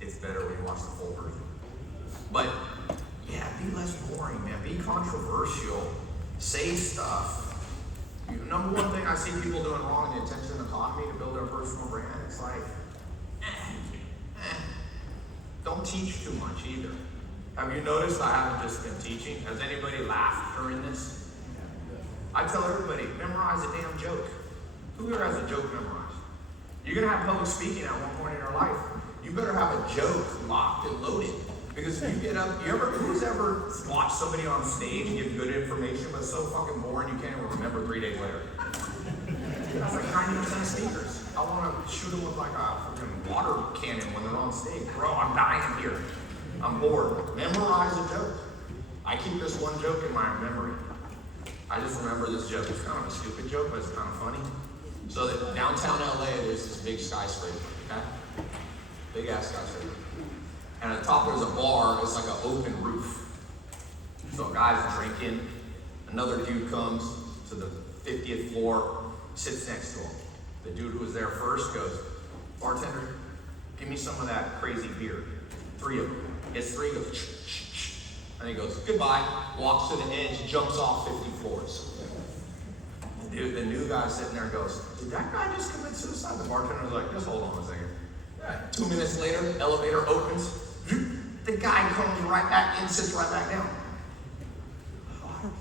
It's better when you watch the full version. But, yeah, be less boring, man. Be controversial. Say stuff. Number one thing I see people doing wrong in the attention economy to build their personal brand, it's like, don't teach too much either. Have you noticed I haven't just been teaching? Has anybody laughed during this? I tell everybody, memorize a damn joke. Who here has a joke memorized? You're gonna have public speaking at one point in your life. You better have a joke locked and loaded. Because if you get up, who's ever watched somebody on stage give good information, but it's so fucking boring you can't even remember 3 days later? That's like 90% of speakers. I want to shoot them with like a fucking water cannon when they're on stage. Bro, I'm dying here. I'm bored. Memorize a joke. I keep this one joke in my memory. I just remember this joke. It's kind of a stupid joke, but it's kind of funny. So that downtown LA, there's this big skyscraper, okay? Big ass skyscraper. And at the top there's a bar, it's like an open roof. So a guy's drinking, another dude comes to the 50th floor, sits next to him. The dude who was there first goes, bartender, give me some of that crazy beer. 3 of them. Gets 3, goes, shh. And he goes, goodbye, walks to the edge, jumps off 50 floors. The new guy sitting there goes, did that guy just commit suicide? The bartender was like, just hold on a second. 2 minutes later, elevator opens. The guy comes right back in, sits right back down.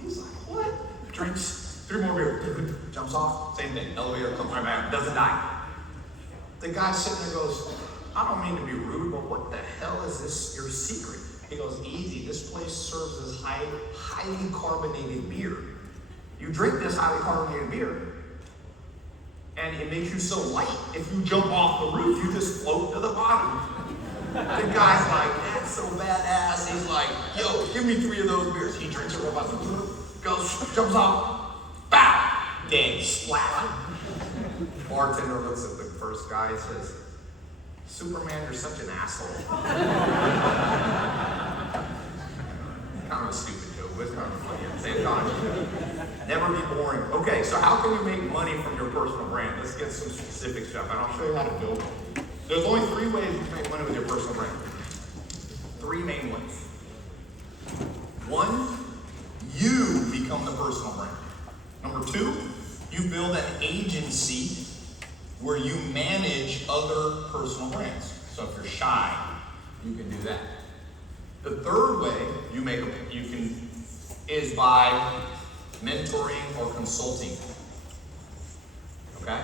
He's like, what? Drinks 3 more beers, jumps off, same thing. Elevator comes right back, doesn't die. The guy sitting there goes, I don't mean to be rude, but what the hell is this, your secret? He goes, easy, this place serves this highly carbonated beer. You drink this highly carbonated beer, and it makes you so light. If you jump off the roof, you just float to the bottom. The guy's like, that's so badass. He's like, yo, give me 3 of those beers. He drinks it real fast, goes, jumps off, bow, dead, splat. Bartender looks at the first guy and says, Superman, you're such an asshole. Kind of a stupid joke, but it's kind of funny at the same time. Never be boring. Okay, so how can you make money from your personal brand? Let's get some specific stuff, and I'll show you how to build it. There's only 3 ways you can make money with your personal brand. 3 main ways. 1, you become the personal brand. Number 2, you build an agency where you manage other personal brands. So if you're shy, you can do that. The 3rd way is by mentoring or consulting. Okay?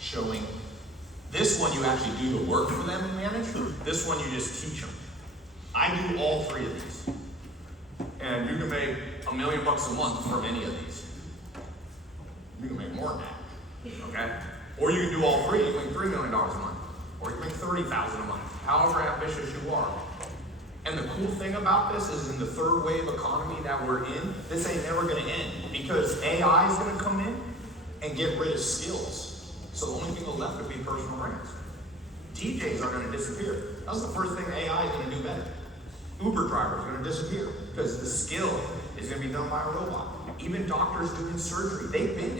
Showing. This one you actually do the work for them and manage. This one you just teach them. I do all 3 of these. And you can make $1 million a month from any of these. You can make more than that. Okay? Or you can do all 3, you can make $3 million a month. Or you can make $30,000 a month. However ambitious you are. And the cool thing about this is in the 3rd wave economy that we're in, this ain't never gonna end. Because AI is gonna come in and get rid of skills. So the only thing left would be personal brands. DJs are gonna disappear. That's the first thing AI is gonna do better. Uber drivers are gonna disappear because the skill is gonna be done by a robot. Even doctors doing surgery.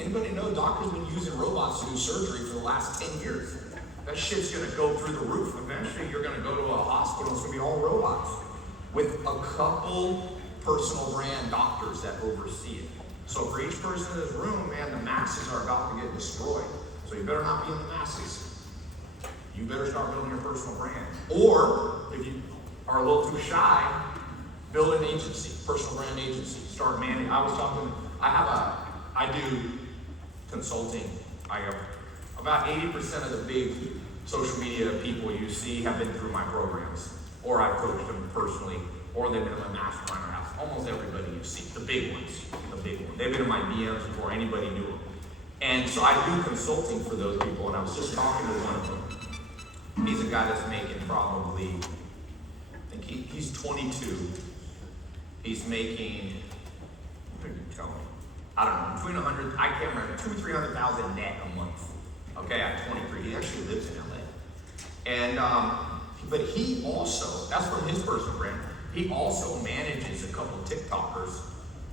Anybody know doctors been using robots to do surgery for the last 10 years? That shit's gonna go through the roof. Eventually you're gonna go to a hospital, it's gonna be all robots. With a couple personal brand doctors that oversee it. So for each person in this room, man, the masses are about to get destroyed. So you better not be in the masses. You better start building your personal brand. Or, if you are a little too shy, build an agency, personal brand agency. Start managing. I do consulting. I have about 80% of the big social media people you see have been through my programs. Or I've coached them personally, or they've been in my mastermind or house. Almost everybody you see, the big ones. They've been in my DMs before anybody knew them. And so I do consulting for those people, and I was just talking to one of them. He's a guy that's making probably, I think he's 22. He's making, what did you tell me? I don't know, between 100, I can't remember, 200,000 to 300,000 net a month. Okay, at 23, he actually lives in LA. And, but he also, that's from his personal brand, he also manages a couple TikTokers,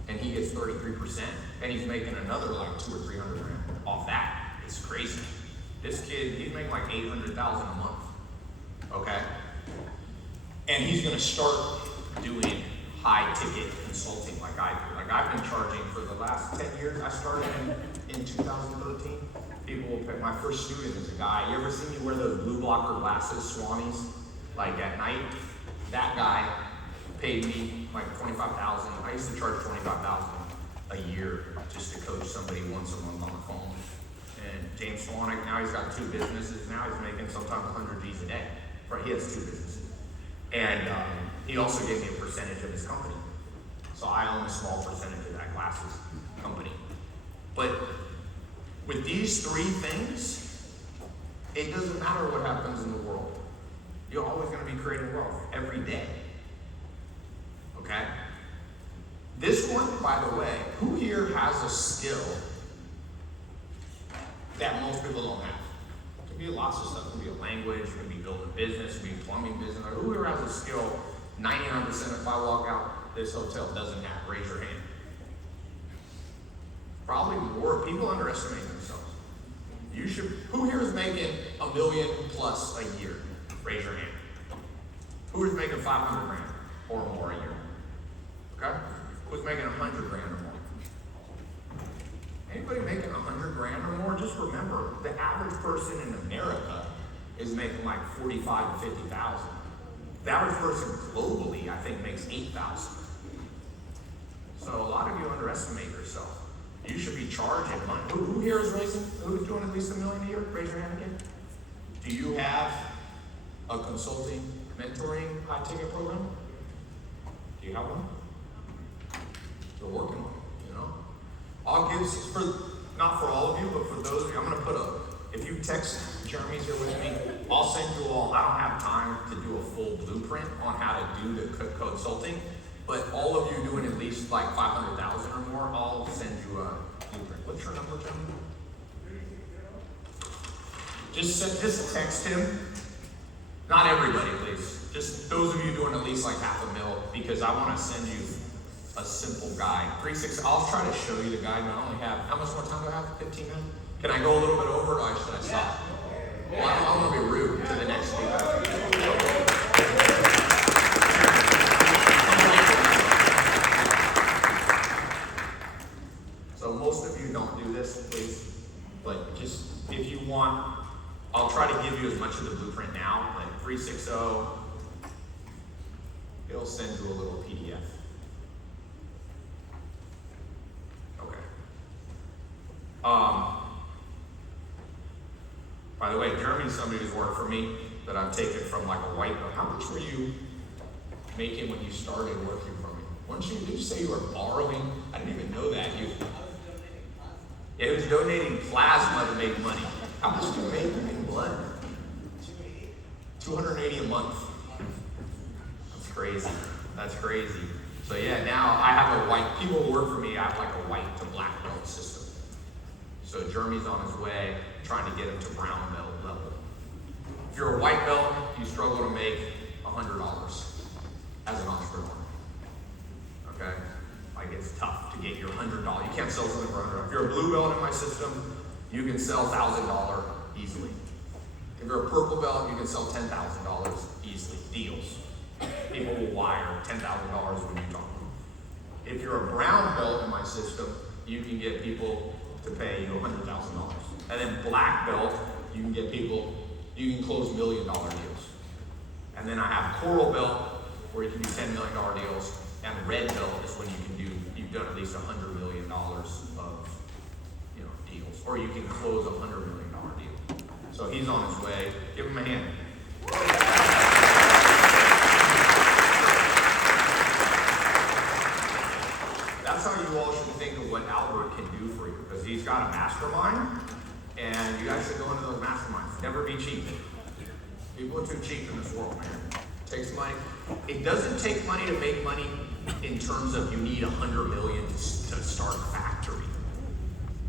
and he gets 33%, and he's making another like 200 or 300 grand off that. It's crazy. This kid, he's making like 800,000 a month. Okay? And he's gonna start doing high ticket consulting like I do. Like I've been charging for the last 10 years. I started in 2013. People will pay. My first student is a guy. You ever seen me wear those blue blocker glasses, Swannies, like at night? That guy paid me like $25,000. I used to charge $25,000 a year just to coach somebody once a month on the phone. And James Swanick, now he's got 2 businesses. Now he's making sometimes 100 G's a day. Right? He has 2 businesses. And he also gave me a percentage of his company. So I own a small percentage of that glasses company. But with these 3 things, it doesn't matter what happens in the world. You're always going to be creating wealth every day. Okay? This one, by the way, who here has a skill that most people don't have? It could be lots of stuff. It could be a language, it could be building a business, it could be plumbing business. Or who here has a skill 99% if I walk out this hotel doesn't have? Raise your hand. Probably more. People underestimate themselves. You should. Who here is making $1 million plus a year? Raise your hand. Who is making 500 grand or more a year? Okay. Who's making 100 grand or more? Anybody making 100 grand or more? Just remember, the average person in America is making like 45 to 50,000. The average person globally, I think, makes 8,000. So a lot of you underestimate yourself. You should be charging money. Who here is raising? Who's doing at least $1 million a year? Raise your hand again. Do you have a consulting, mentoring, high-ticket program? Do you have one? You're working on it, you know? I'll give, not for all of you, but for those of you, I'm going to put if you text, Jeremy's here with me, I'll send you all, I don't have time to do a full blueprint on how to do the consulting, but all of you doing at least like 500,000 or more, I'll send you a blueprint. What's your number, Jeremy? Just text him. Not everybody, please. Just those of you doing at least like $500,000, because I want to send you a simple guide. 3-6. I'll try to show you the guide. I only have, how much more time do I have? 15 minutes? Can I go a little bit over, or should I stop? Well, I don't want to be rude to the next speaker. So most of you don't do this, please. But just, if you want, I'll try to give you as much of the blueprint now, like 360, it'll send you a little PDF. Okay. By the way, Jeremy's somebody who's worked for me that I've taken from like a white belt. How much were you making when you started working for me? Did you say you were borrowing? I didn't even know that. Yeah, he was donating plasma to make money. How much do you make in blood? 280 a month. That's crazy. That's crazy. So yeah, now I have a white, people who work for me, I have like a white to black belt system. So Jeremy's on his way, trying to get him to brown belt level. If you're a white belt, you struggle to make $100 as an entrepreneur. Okay? Like it's tough to get your $100. You can't sell something for $100. If you're a blue belt in my system, you can sell $1,000 easily. If you're a purple belt, you can sell $10,000 easily. Deals. People will wire $10,000 when you talk to them. If you're a brown belt in my system, you can get people to pay you $100,000. And then black belt, you can get people, you can close $1 million deals. And then I have coral belt, where you can do $10 million deals. And red belt is when you've done at least $100 million of deals. Or you can close a $100 million deal. So he's on his way. Give him a hand. That's how you all should think of what Albert can do for you, because he's got a mastermind, and you guys should go into those masterminds. Never be cheap. People are too cheap in this world, man. It takes money. It doesn't take money to make money in terms of you need $100 million to start a factory.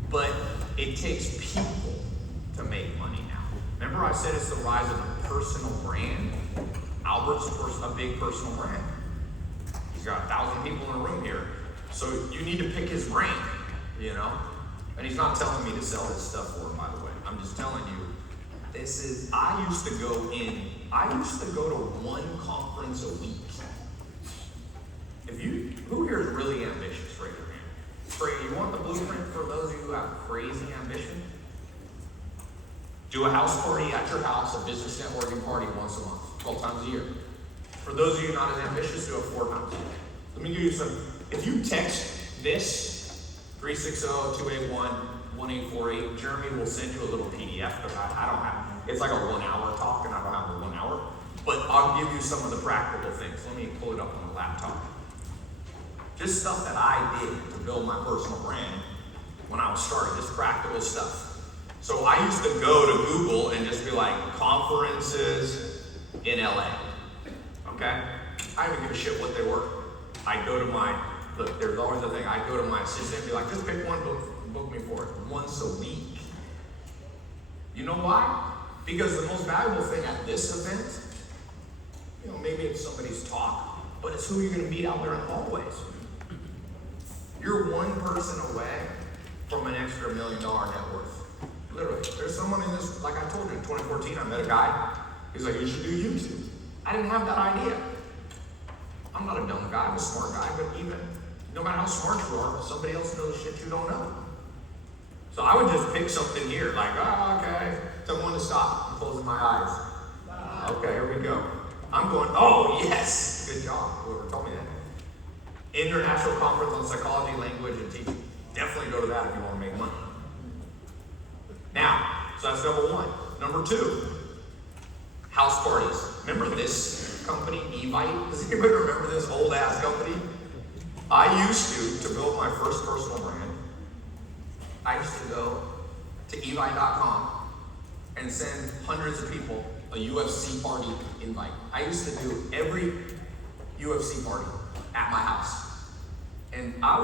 But it takes people to make money now. Remember I said it's the rise of a personal brand? Albert's a big personal brand. He's got 1,000 people in a room here. So you need to pick his brain, And he's not telling me to sell his stuff for him, by the way. I'm just telling you, I used to go to one conference a week. Who here is really ambitious? Raise your hand. You want the blueprint for those of you who have crazy ambition? Do a house party at your house, a business networking party once a month, 12 times a year. For those of you not as ambitious, do it 4 times a year. Let me give you some. If you text this, 360-281-1848, Jeremy will send you a little PDF, because I don't have, it's like a 1 hour talk, and I don't have a 1 hour. But I'll give you some of the practical things. Let me pull it up on the laptop. Just stuff that I did to build my personal brand when I was starting, just practical stuff. So I used to go to Google and just be like, conferences in LA. Okay? I didn't give a shit what they were. I go to my look, there's always a thing. I go to my assistant and be like, just pick one, book me for it once a week. You know why? Because the most valuable thing at this event, maybe it's somebody's talk, but it's who you're going to meet out there in the hallways. You're one person away from an extra $1 million net worth. Literally. There's someone in this, like I told you, in 2014, I met a guy. He's like, you should do YouTube. I didn't have that idea. I'm not a dumb guy, I'm a smart guy, but even, no matter how smart you are, somebody else knows shit you don't know. So I would just pick something here, like, okay, tell one to stop. I'm closing my eyes. Okay, here we go. I'm going, oh, yes, good job, whoever told me that. International Conference on Psychology, Language, and Teaching. Definitely go to that if you want to make money. Now, so that's number one. Number two, house parties. Remember this company, Evite? Does anybody remember this old ass company? I used to build my first personal brand, I used to go to evite.com and send hundreds of people a UFC party invite. I used to do every UFC party at my house. And I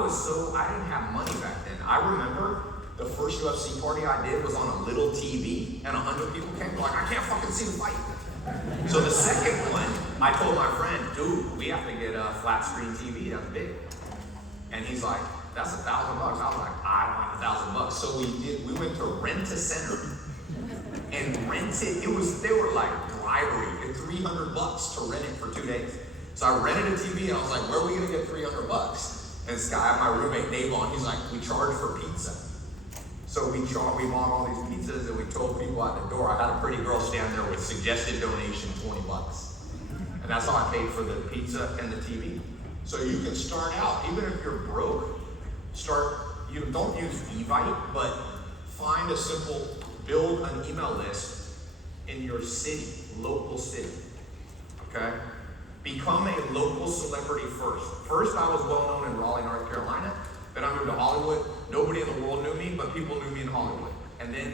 didn't have money back then. I remember the first UFC party I did was on a little TV and 100 people came, like, I can't fucking see the fight. So the second one, I told my friend, dude, we have to get a flat screen TV, that's big. And he's like, that's $1,000. I was like, I don't have $1,000. So we went to Rent-A-Center and rented, they were like bribery, at $300 to rent it for 2 days. So I rented a TV and I was like, where are we gonna get $300? And this guy, my roommate Dave on, he's like, we charge for pizza. So we bought all these pizzas and we told people at the door, I had a pretty girl stand there with suggested donation $20. And that's how I paid for the pizza and the TV. So you can start out, even if you're broke, don't use Evite, but find a simple, build an email list in your city, local city, okay? Become a local celebrity first. First, I was well known in Raleigh, North Carolina. Then I moved to Hollywood. Nobody in the world knew me, but people knew me in Hollywood. And then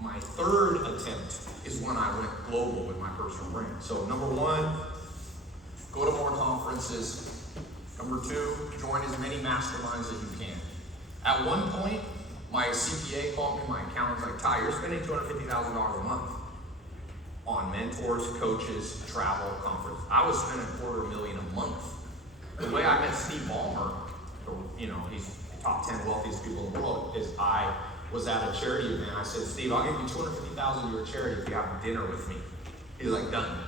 my third attempt is when I went global with my personal brand. So number one, go to more conferences. Number two, join as many masterminds as you can. At one point, my CPA called me, my accountant's like, Tai, you're spending $250,000 a month on mentors, coaches, travel, conference. I was spending $250,000 a month. The way I met Steve Ballmer, he's the top 10 wealthiest people in the world, is I was at a charity event. I said, Steve, I'll give you $250,000 to your charity if you have dinner with me. He's like, done.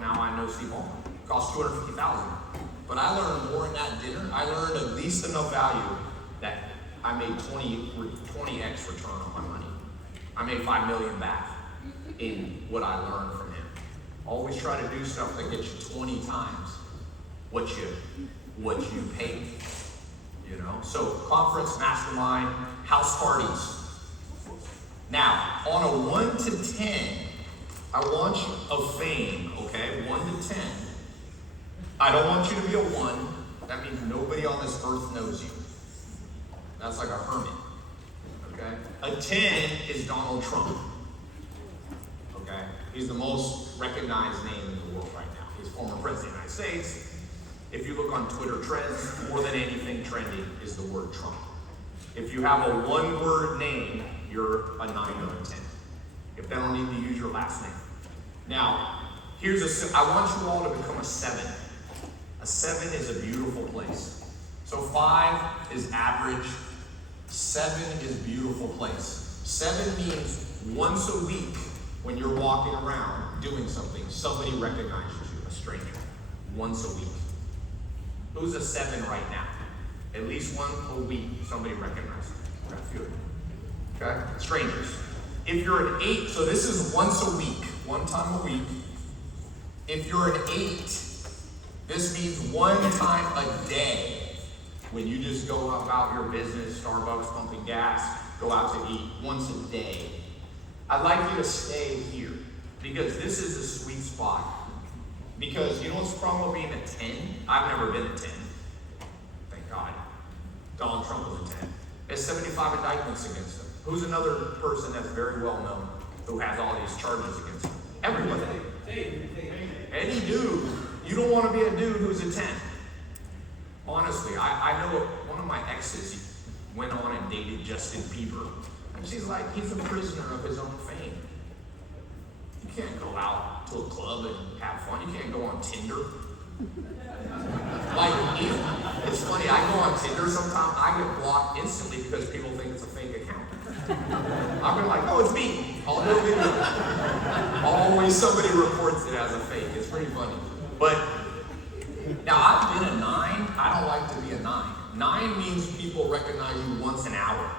Now I know Steve Ballmer. Cost $250,000. But I learned more in that dinner. I learned at least enough value that I made 20x return on my money. I made $5 million back in what I learned from him. Always try to do stuff that gets you 20 times what you paid. So conference, mastermind, house parties. Now, on a 1 to 10, I want you of fame, okay? 1 to 10. I don't want you to be a 1. That means nobody on this earth knows you. That's like a hermit, okay? A 10 is Donald Trump, okay? He's the most recognized name in the world right now. He's former president of the United States. If you look on Twitter trends, more than anything trending is the word Trump. If you have a 1-word name, you're a 9 or a 10. If they don't need to use your last name. Now, I want you all to become a 7. A 7 is a beautiful place. So 5 is average. 7 is beautiful place. 7 means once a week when you're walking around doing something, somebody recognizes you, a stranger. Once a week. Who's a 7 right now? At least one a week, somebody recognizes you. Got a few of you. Okay? Strangers. If you're an 8, so this is once a week, one time a week. If you're an 8, this means one time a day when you just go about your business, Starbucks, pumping gas, go out to eat once a day. I'd like you to stay here because this is a sweet spot. Because you know what's the problem with being a 10? I've never been a 10. Thank God. Donald Trump was a 10. There's 75 indictments against him. Who's another person that's very well known who has all these charges against him? Everybody. Any dude. You don't want to be a dude who's a 10. Honestly, I know one of my exes went on and dated Justin Bieber. And she's like, he's a prisoner of his own fame. You can't go out to a club and have fun. You can't go on Tinder. Like, it's funny, I go on Tinder sometimes, I get blocked instantly because people think it's a fake account. I'll be like, oh, it's me. I'll do a video. Always somebody reports it as a fake. It's pretty funny. But now I've been a 9. I don't like to be a 9. 9 means people recognize you once an hour.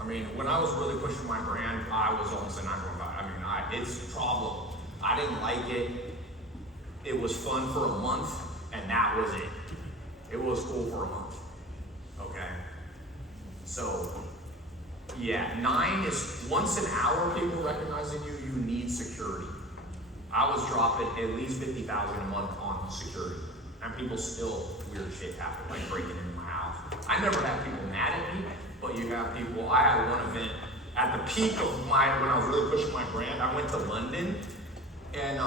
I mean, when I was really pushing my brand, I was almost a 9.5. I mean, it's a problem. I didn't like it. It was fun for a month, and that was it. It was cool for a month. Okay? So, yeah, 9 is once an hour people recognizing you, you need security. I was dropping at least $50,000 a month on security. And people still, weird shit happen, like breaking into my house. I never had people mad at me, but you have people. I had one event at the peak of when I was really pushing my brand. I went to London, and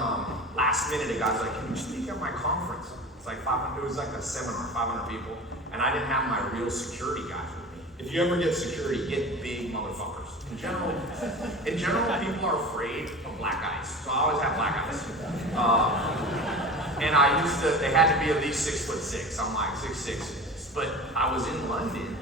last minute a guy's like, can you speak at my conference? It's like 500, it was like a seminar, 500 people, and I didn't have my real security guys with me. If you ever get security, get big motherfuckers. In general, people are afraid of black guys, so I always have black guys. And they had to be at least 6'6". I'm like 6'6". But I was in London,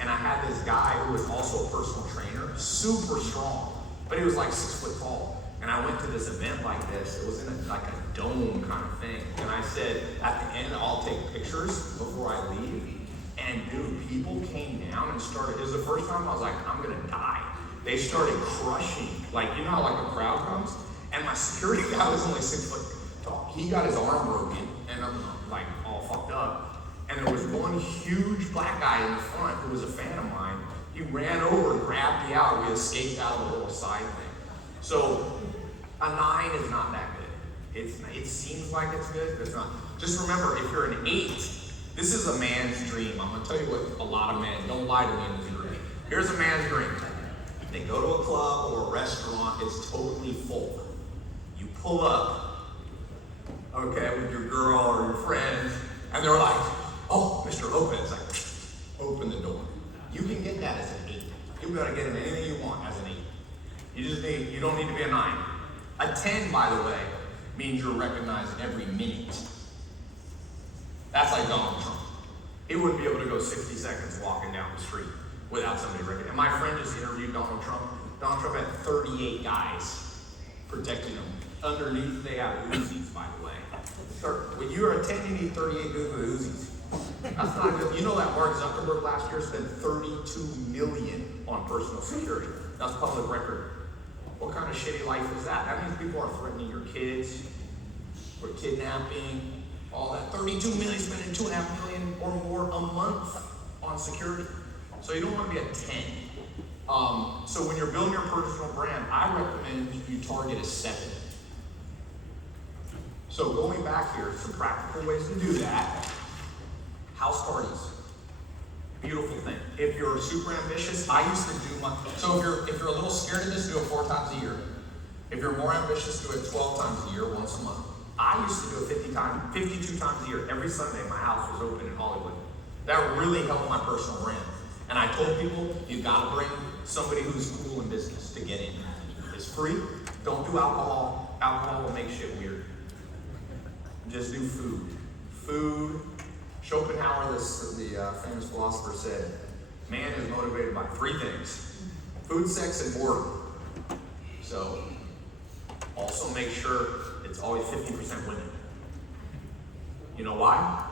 and I had this guy who was also a personal trainer, super strong, but he was like 6 foot tall. And I went to this event like this. It was in like a dome kind of thing. And I said, at the end, I'll take pictures before I leave. And dude, people came down and started, it was the first time I was like, I'm gonna die. They started crushing, like, you know how like a crowd comes? And my security guy was only 6 foot tall. He got his arm broken, and I'm like all fucked up. And there was one huge black guy in the front who was a fan of mine. He ran over and grabbed me out. We escaped out of the little side thing. So a 9 is not that good. It seems like it's good, but it's not. Just remember, if you're an 8, this is a man's dream. I'm gonna tell you what a lot of men, don't lie to me in this dream. Here's a man's dream. They go to a club or a restaurant, it's totally full. You pull up, okay, with your girl or your friends, and they're like, oh, Mr. Lopez, like, open the door. You can get that as an 8. You gotta get in anything you want as an 8. You don't need to be a 9. A 10, by the way, means you're recognized every minute. That's like Donald Trump. He wouldn't be able to go 60 seconds walking down the street without somebody recognizing. And my friend just interviewed Donald Trump. Donald Trump had 38 guys protecting him. Underneath, they have Uzis, by the way. When you're a 10, you need 38 dudes with Uzis. That's not good. You know that Mark Zuckerberg last year spent $32 million on personal security. That's public record. What kind of shitty life is that? That means people are threatening your kids, or kidnapping, all that. 32 million, spending 2.5 million or more a month on security. So you don't want to be a 10. So when you're building your personal brand, I recommend you target a 7. So going back here, some practical ways to do that. House parties. Beautiful thing. If you're super ambitious, I used to do so if you're a little scared of this, do it 4 times a year. If you're more ambitious, do it 12 times a year, once a month. I used to do it 52 times a year. Every Sunday, my house was open in Hollywood. That really helped my personal brand. And I told people, you gotta bring somebody who's cool in business to get in. It's free. Don't do alcohol. Alcohol will make shit weird. Just do food. Food. Schopenhauer, the famous philosopher, said, man is motivated by 3 things: food, sex, and boredom. So, also make sure it's always 15% women. You know why?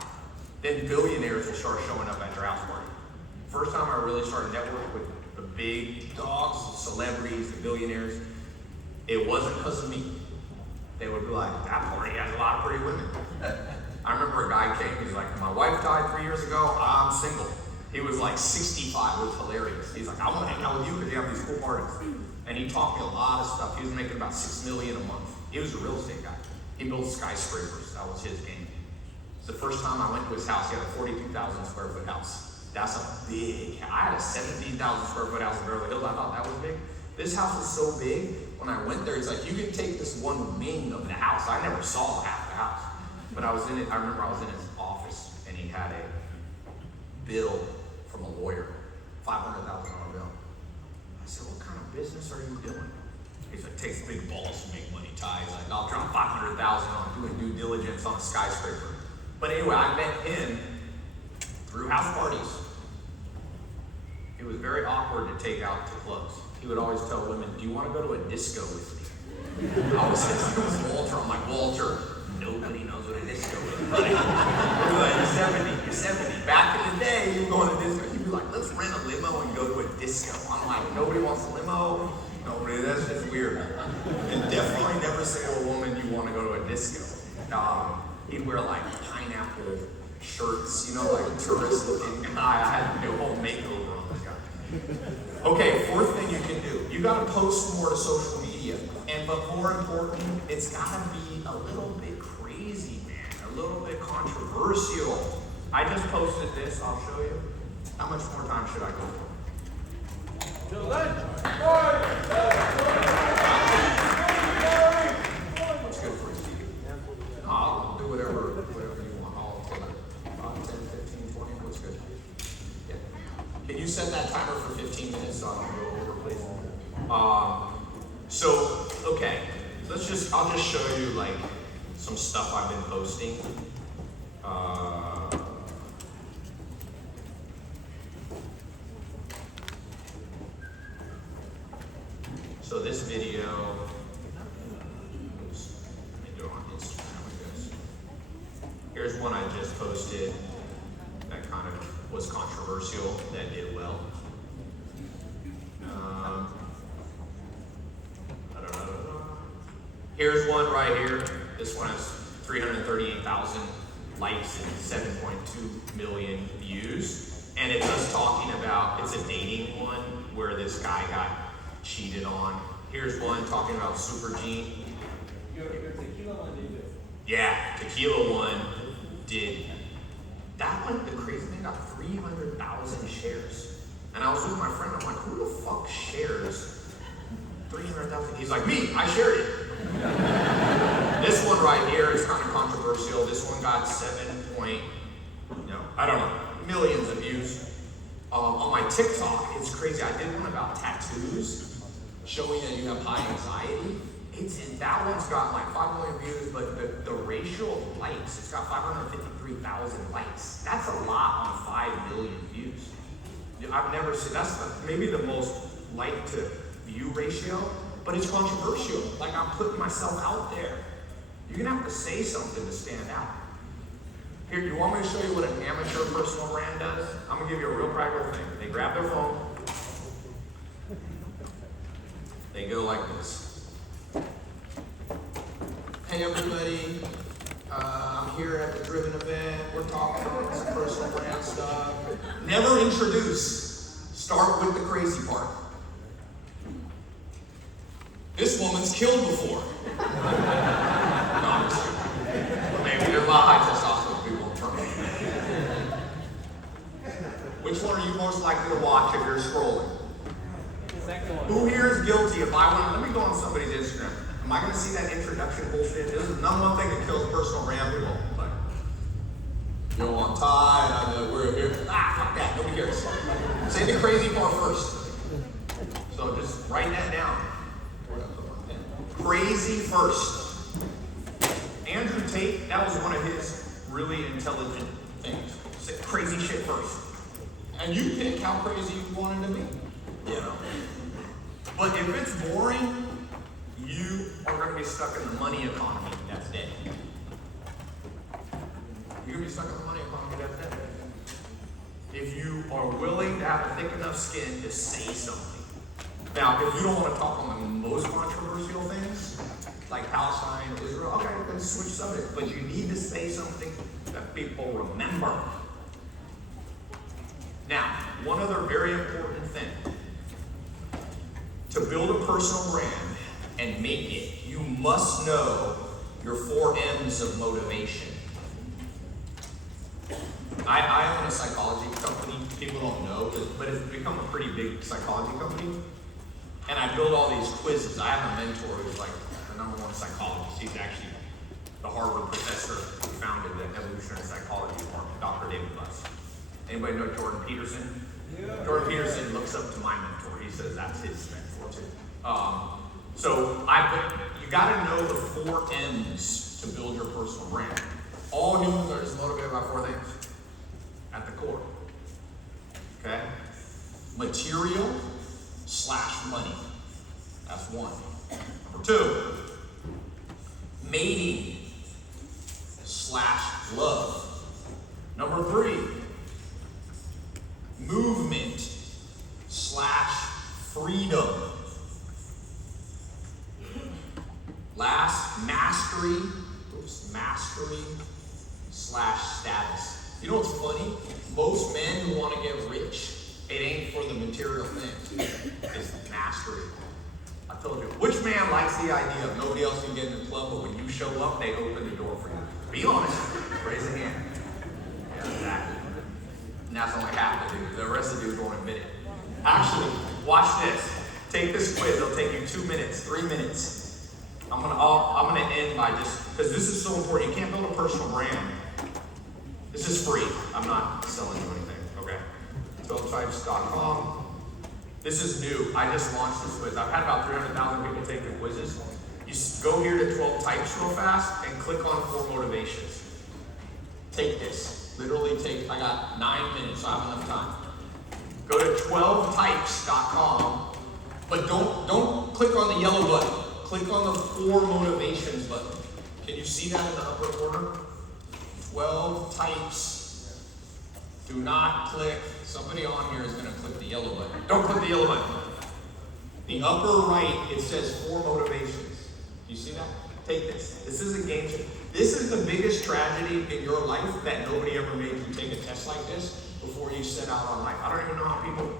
Then billionaires will start showing up at your house party. First time I really started networking with the big dogs, the celebrities, the billionaires, it wasn't because of me. They would be like, that party has a lot of pretty women. I remember a guy came, he's like, my wife died 3 years ago, I'm single. He was like 65, it was hilarious. He's like, I want to hang out with you because you have these cool parties. And he taught me a lot of stuff. He was making about $6 million a month. He was a real estate guy. He built skyscrapers, that was his game. It's the first time I went to his house, he had a 42,000 square foot house. That's a big house. I had a 17,000 square foot house in Beverly Hills, I thought that was big. This house was so big, when I went there, he's like, you can take this one wing of the house. I never saw half the house. But I was in it, I remember I was in his had a bill from a lawyer, $500,000 bill. I said, what kind of business are you doing? He's like, takes big balls to make money, Tai. He's like, I'll drop $500,000 on doing due diligence on a skyscraper. But anyway, I met him through house parties. It was very awkward to take out to clubs. He would always tell women, do you want to go to a disco with me? I always said, it was Walter. I'm like, Walter, nobody knows what a disco is. Right? You're 70. Back in the day, you were going to disco. You'd be like, let's rent a limo and go to a disco. I'm like, nobody wants a limo. Nobody, that's just weird. And definitely never say to a woman you want to go to a disco. He'd wear like pineapple shirts, like tourist looking guy. I had to do a whole makeover on this guy. Okay, fourth thing you can do. You gotta post more to social media. But more important, it's gotta be a little bit crazy, man. A little bit controversial. I just posted this, I'll show you. How much more time should I go for? What's good for you? I'll do whatever you want. I'll take 5, 10, 15, 20. What's good? Yeah. Can you set that timer for 15 minutes so I don't go over, please? Okay. I'll just show you like some stuff I've been posting. So this video, let me do it on Instagram, I guess. Here's one I just posted that kind of was controversial, that did well. Here's one right here. This one has 338,000 likes and 7.2 million views. And it's us talking about, it's a dating one where this guy got cheated on. Here's one talking about Super Gene. Your tequila one did it. Yeah, tequila one did. That one, the crazy thing, got 300,000 shares. And I was with my friend, I'm like, who the fuck shares 300,000? He's like, me, I shared it. This one right here is kind of controversial. This one got millions of views. On my TikTok, it's crazy. I did one about tattoos, showing that you have high anxiety. That one's got like 5 million views, but the ratio of likes, it's got 553,000 likes. That's a lot on 5 million views. I've never seen, that's maybe the most like to view ratio, but it's controversial. Like, I'm putting myself out there. You're gonna have to say something to stand out. Here, you want me to show you what an amateur personal brand does? I'm gonna give you a real practical thing. They grab their phone. They go like this. Hey everybody, I'm here at the Driven event. We're talking about some personal brand stuff. Never introduce. Start with the crazy part. This woman's killed before. No, I'm just kidding. Maybe there's a lot of high testosterone people in front of me. Which one are you most likely to watch if you're scrolling? Second one. Who here is guilty if let me go on somebody's Instagram. Am I going to see that introduction bullshit? This is the number one thing that kills personal brand people. Like, you don't want Tai, we're here. Fuck that, nobody cares. Say the crazy part first. So just write that down. Crazy first. Andrew Tate, that was one of his really intelligent things. Say crazy shit first. And you pick how crazy you want it to be. You know? But if it's boring, you are going to be stuck in the money economy. That's dead. You're going to be stuck in the money economy. That's dead. If you are willing to have a thick enough skin to say something. Now, if you don't want to talk on the most controversial things, like Palestine, Israel, okay, then switch subjects. But you need to say something that people remember. Now, one other very important thing. To build a personal brand and make it, you must know your 4 M's of motivation. I own a psychology company. People don't know, but it's become a pretty big psychology company. And I build all these quizzes. I have a mentor who's like the #1 psychologist. He's actually the Harvard professor who founded the evolutionary psychology department, Dr. David Buss. Anybody know Jordan Peterson? Yeah. Jordan Peterson looks up to my mentor. He says that's his mentor too. You got to know the 4 M's to build your personal brand. All humans are just motivated by 4 things at the core. Okay? Material / money. That's 1. Number 2, mating / love. Number 3, movement / freedom. Last, mastery / status. You know what's funny? Most men who want to get rich, it ain't for the material things. It's mastery. I told you. Which man likes the idea of nobody else can get in the club, but when you show up, they open the door for you? Be honest. Raise a hand. Yeah, exactly. And that's only half the dudes. The rest of the dudes won't admit it. Actually, watch this. Take this quiz. It'll take you 2 minutes, 3 minutes. I'm gonna end by because this is so important. You can't build a personal brand. This is free. I'm not selling you anything. Okay. 12types.com. This is new. I just launched this quiz. I've had about 300,000 people take the quizzes. You go here to 12 types real fast and click on 4 motivations. Take this. Literally I got 9 minutes, so I have enough time. Go to 12types.com, but don't click on the yellow button. Click on the 4 motivations button. Can you see that in the upper corner? 12 types. Do not click. Somebody on here is going to click the yellow button. Don't click the yellow button. The upper right, it says 4 motivations. Do you see that? Take this. This is a game changer. This is the biggest tragedy in your life that nobody ever made you take a test like this before you set out on life. I don't even know how people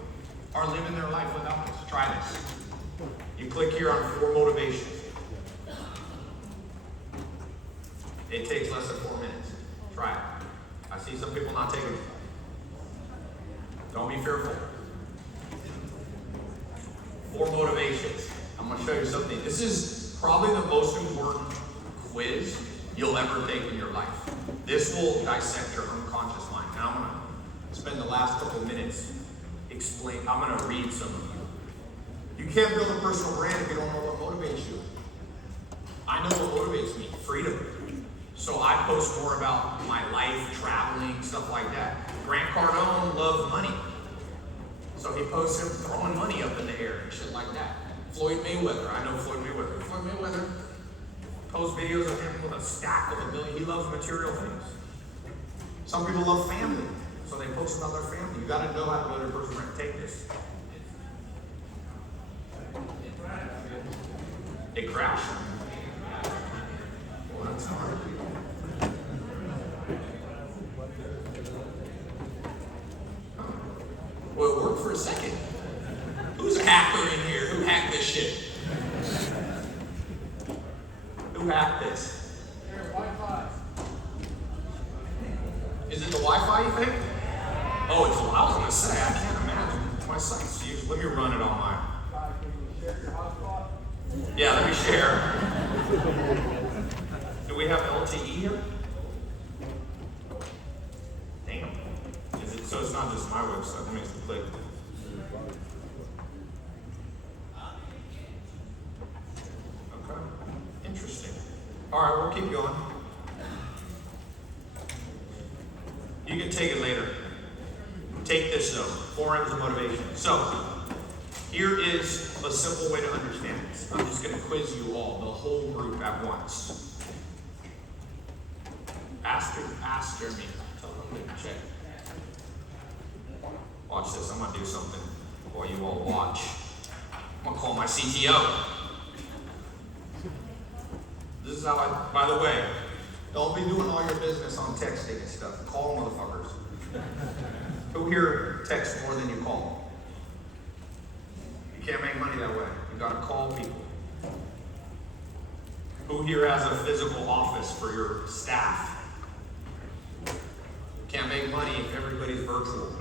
are living their life without this. Try this. You click here on 4 motivations. It takes less than 4 minutes. Try it. I see some people not taking it. Don't be fearful. 4 motivations. I'm going to show you something. This is probably the most important quiz you'll ever take in your life. This will dissect your unconscious mind. And I'm going to spend the last couple minutes I'm going to read some of you. You can't build a personal brand if you don't know what motivates you. I know what motivates me, freedom. So I post more about my life, traveling, stuff like that. Grant Cardone loves money. So he posts him throwing money up in the air and shit like that. Floyd Mayweather, I know Floyd Mayweather. Floyd Mayweather posts videos of him with a stack of $1 million. He loves material things. Some people love family, so they post about their family. You gotta know how to build your personal brand. Take this. It crashed. Well, that's hard. Well, it worked for a second. Who's a hacker in here? Who hacked this shit? Who hacked this? Wi-Fi. Is it the Wi-Fi you think? Oh, it's. I was gonna say I can't imagine. My site's huge. Let me run it on my. Yeah, let me share. Do we have LTE here? Damn. Is it, so it's not just my website. Let me click. Okay. Interesting. All right, we'll keep going. You can take it later. Take this though. 4 M's of motivation. So, here is a simple way to understand this. I'm just going to quiz you all, the whole group at once. Ask Jeremy. Tell him to check. Watch this. I'm going to do something while you all watch. I'm going to call my CTO. This is how by the way, don't be doing all your business on texting and stuff. Call motherfuckers. Who here texts more than you call? You can't make money that way. You gotta call people. Who here has a physical office for your staff? Can't make money if everybody's virtual.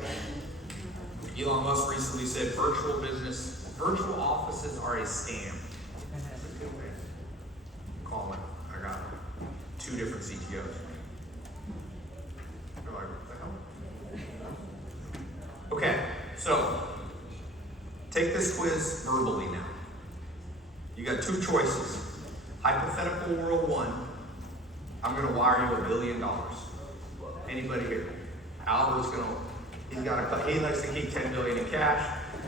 Elon Musk recently said virtual offices are a scam. That's a good way. Call it. I got 2 different CTOs. They're like, what the hell? So, take this quiz verbally now. You got two choices. Hypothetical world one, I'm going to wire you $1 billion. Anybody here? Albert's going to, he likes to keep $10 billion in cash,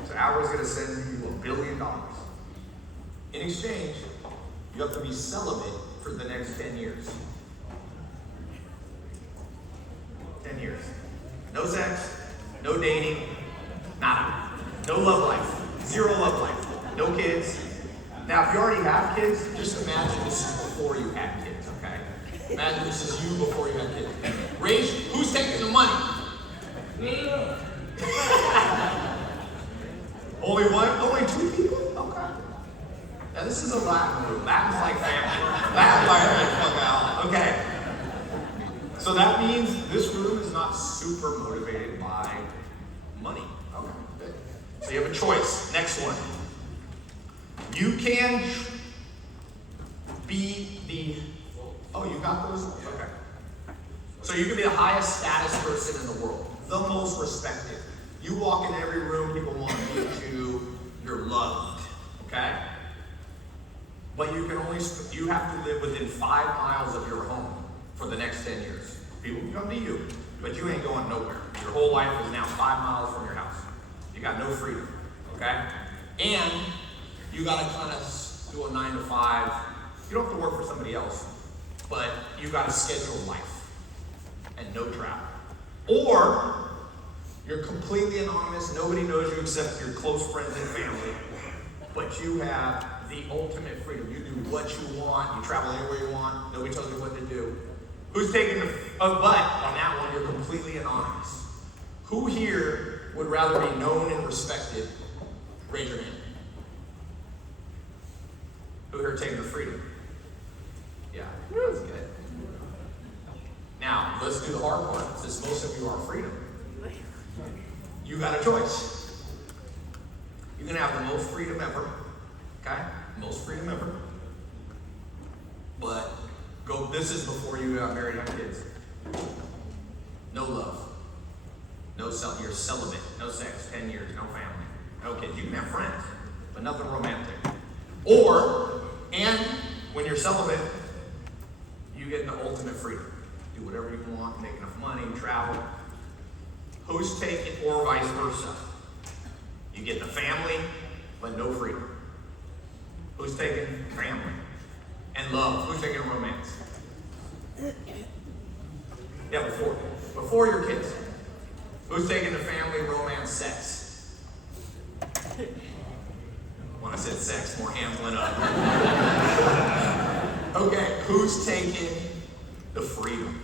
so Albert's going to send you $1 billion. In exchange, you have to be celibate for the next 10 years. 10 years. No sex, no dating, nada. No love life, zero love life, no kids. Now, if you already have kids, just imagine this is before you had kids, okay? Imagine this is you before you had kids. Raise, who's taking the money? Me. Only one? Only two people? Okay. Now, this is a Latin room. Latin's like family. Latin's like fuck out. Okay. So that means this room is not super motivated by money. Okay, good. So you have a choice. Next one. You can be the, oh, you got those? Okay. So you can be the highest status person in the world, the most respected. You walk in every room, people want to meet you, you're loved, okay? But you can only, you have to live within 5 miles of your home for the next 10 years. People can come to you, but you ain't going nowhere. Your whole life is now 5 miles from your house. You got no freedom, okay? And you got to kind of do a 9 to 5. You don't have to work for somebody else, but you got a scheduled life and no travel. Or you're completely anonymous. Nobody knows you except your close friends and family, but you have the ultimate freedom. You do what you want. You travel anywhere you want. Nobody tells you what to do. Who's taking the, but on that one, you're completely anonymous. Who here would rather be known and respected? Raise your hand. Who here taking the freedom? Yeah, that's good. Now, let's do the hard part, since most of you are freedom. You got a choice. You can have the most freedom ever, okay? Most freedom ever. But this is before you got married and have kids. No love. You're celibate. No sex. 10 years. No family. No kids. You can have friends, but nothing romantic. And when you're celibate, you get the ultimate freedom. Do whatever you want, make enough money, travel. Who's taking, or vice versa? You get the family, but no freedom. Who's taking family? And love. Who's taking romance? Yeah, before your kids. Who's taking the family, romance, sex? When I said sex, more hands went up. Okay, who's taking the freedom?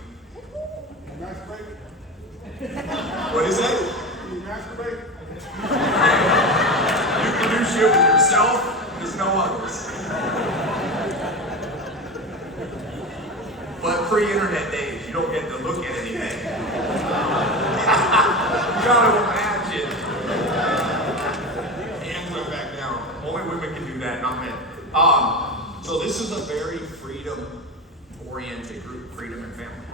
What is it? You masturbate? You can do shit with yourself, there's no others. But pre-internet days, you don't get to look at anything. You gotta imagine. Hands went back down. Only women can do that, not men. So this is a very freedom-oriented group, freedom and family.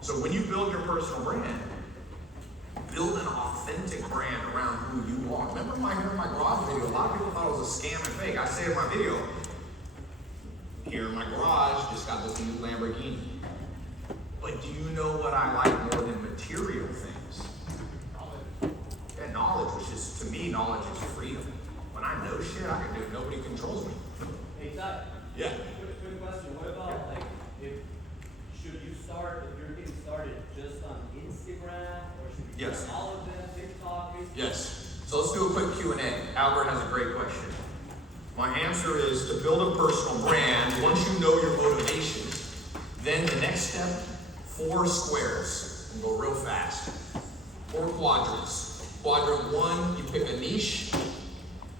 So when you build your personal brand, build an authentic brand around who you are. Remember my Here in My Garage video? A lot of people thought it was a scam and fake. I say in my video, here in my garage, just got this new Lamborghini. But do you know what I like more than material things? Yeah, knowledge, which is, to me, knowledge is freedom. When I know shit, I can do it. Nobody controls me. Hey, Todd. Yeah. Quick question. What about, like, should you start, if you're getting started, just on Instagram, or should you Yes. do all of them, TikTok, Facebook? Yes. So let's do a quick Q&A. Albert has a great question. My answer is to build a personal brand, once you know your motivations, then the next step, 4 squares. And go real fast. 4 quadrants. Quadrant 1, you pick a niche.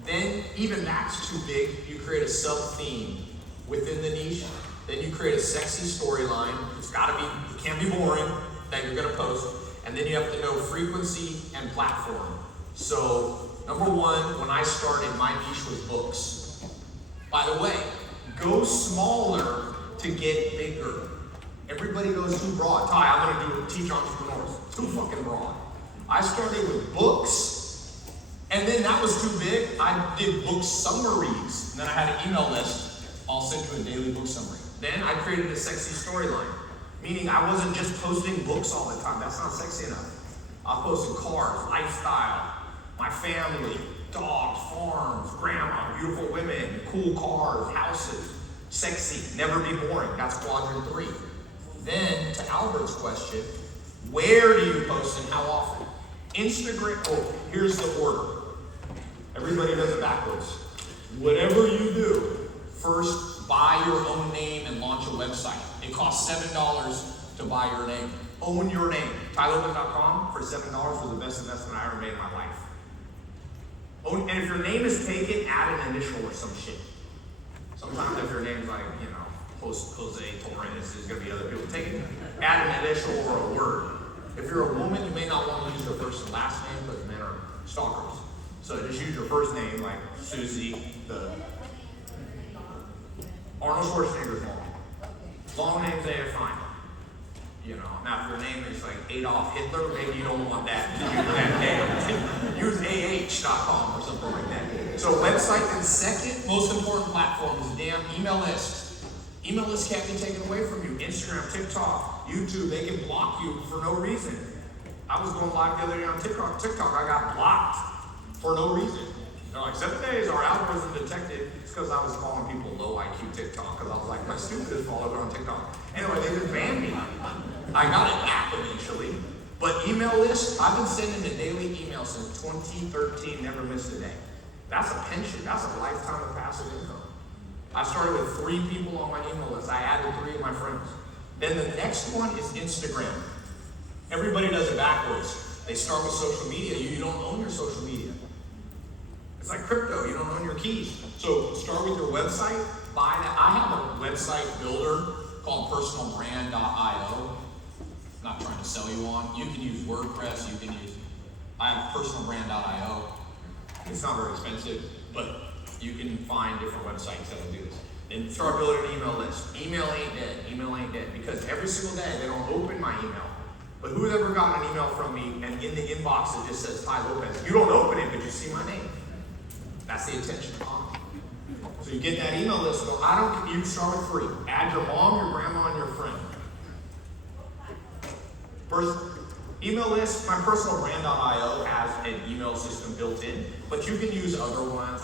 Then, even that's too big, you create a sub-theme within the niche. Then you create a sexy storyline. It's gotta be, it can't be boring, that you're gonna post. And then you have to know frequency and platform. So, number 1, when I started, my niche was books. By the way, go smaller to get bigger. Everybody goes too broad. Tai, I'm gonna teach entrepreneurs. Too fucking broad. I started with books And then that was too big. I did book summaries. And then I had an email list. I'll send you a daily book summary. Then I created a sexy storyline. Meaning I wasn't just posting books all the time. That's not sexy enough. I posted cars, lifestyle, my family, dogs, farms, grandma, beautiful women, cool cars, houses, sexy, never be boring. That's quadrant 3. Then to Albert's question, where do you post and how often? Instagram, here's the order. Everybody does it backwards. Whatever you do, first buy your own name and launch a website. It costs $7 to buy your name. Own your name. TaiLopez.com for $7 was the best investment I ever made in my life. And if your name is taken, add an initial or some shit. Sometimes if your name's like, Jose Torres, there's going to be other people taking it. Add an initial or a word. If you're a woman, you may not want to use your first and last name because men are stalkers. So just use your first name, like Susie, Arnold Schwarzenegger's mom. Long names, they are fine. Now if your name is like Adolf Hitler, maybe you don't want that. Use AH.com or something like that. So website, and second most important platform is a damn email list. Email lists can't be taken away from you. Instagram, TikTok, YouTube, they can block you for no reason. I was going live the other day on TikTok, I got blocked for no reason. They're like, 7 days, our algorithm detected. It's because I was calling people low IQ TikTok, because I was like, my stupidest follower on TikTok. Anyway, they just banned me. I got an app eventually, but email list, I've been sending a daily email since 2013, never missed a day. That's a pension, that's a lifetime of passive income. I started with 3 people on my email list. I added 3 of my friends. Then the next one is Instagram. Everybody does it backwards. They start with social media. You don't own your social media. It's like crypto, you don't own your keys. So start with your website, buy that. I have a website builder called personalbrand.io. Not trying to sell you on. You can use WordPress, I have personalbrand.io. It's not very expensive, but you can find different websites that will do this. Then start building an email list. Email ain't dead, because every single day they don't open my email. But who's ever gotten an email from me and in the inbox it just says Tai Lopez? You don't open it, but you see my name. That's the attention on. So you get that email list, you start with 3. Add your mom, your grandma, and your friend. First, email list, my personalbrand.io has an email system built in, but you can use other ones.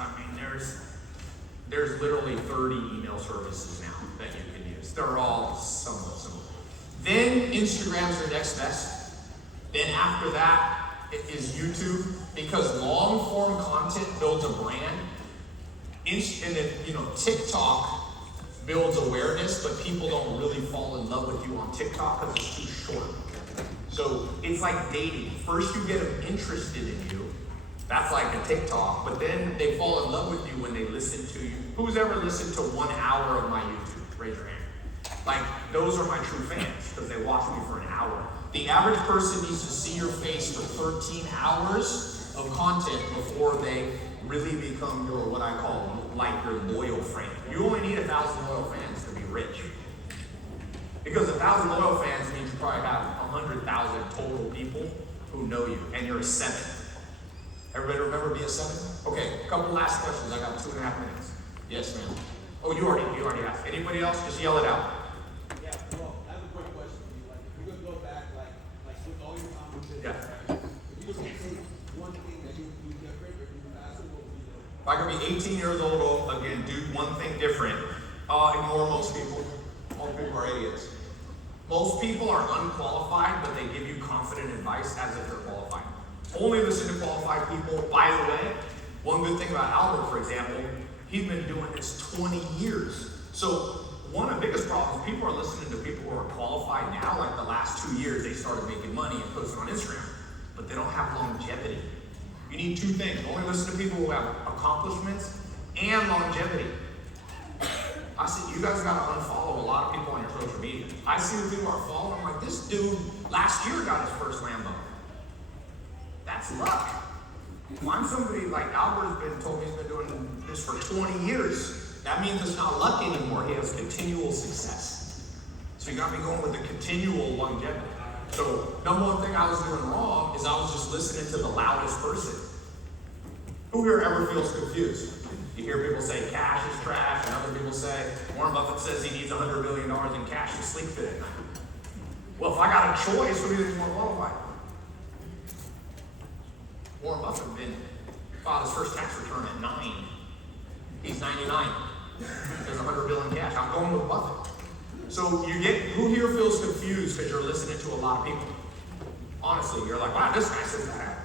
There's literally 30 email services now that you can use. They're all somewhat similar. Then Instagram's your next best. Then after that is YouTube, because long form content builds a brand. And then, TikTok builds awareness, but people don't really fall in love with you on TikTok because it's too short. So it's like dating. First you get them interested in you. That's like a TikTok, but then they fall in love with you when they listen to you. Who's ever listened to 1 hour of my YouTube? Raise your hand. Like, those are my true fans, because they watch me for an hour. The average person needs to see your face for 13 hours of content before they really become your, what I call, your loyal friend. You only need 1,000 loyal fans to be rich. Because 1,000 loyal fans means you probably have 100,000 total people who know you, and you're a 7. Everybody remember be a 7? Okay, a couple last questions. I got 2.5 minutes. Yes, ma'am. Oh, you already asked. Anybody else? Just yell it out. Yeah, well, I have a quick question for you. Like, if you could go back, like with all your conversations, Yeah. if you could say one thing that you do different, or you faster, what would you do? If I could be 18 years old again, do one thing different. Ignore most people. Most people are idiots. Most people are unqualified, but they give you confident advice as if they're qualified. Only listen to qualified people. By the way, one good thing about Albert, for example, he's been doing this 20 years. So one of the biggest problems, people are listening to people who are qualified now, like the last 2 years they started making money and posting on Instagram, but they don't have longevity. You need 2 things. Only listen to people who have accomplishments and longevity. I said, you guys gotta unfollow a lot of people on your social media. I see the people are following, I'm like, this dude last year got his first Lambo. That's luck. Find somebody like Albert's told me he's been doing this for 20 years. That means it's not luck anymore. He has continual success. So you gotta be going with the continual longevity. So number one thing I was doing wrong is I was just listening to the loudest person. Who here ever feels confused? You hear people say cash is trash, and other people say Warren Buffett says he needs $100 billion in cash to sleep good at night. Well, if I got a choice, who do you think is more qualified? Warren Buffett filed his first tax return at 9. He's 99. There's $100 billion in cash. I'm going with Buffett. So you get, who here feels confused because you're listening to a lot of people? Honestly, you're like, wow, this guy says that.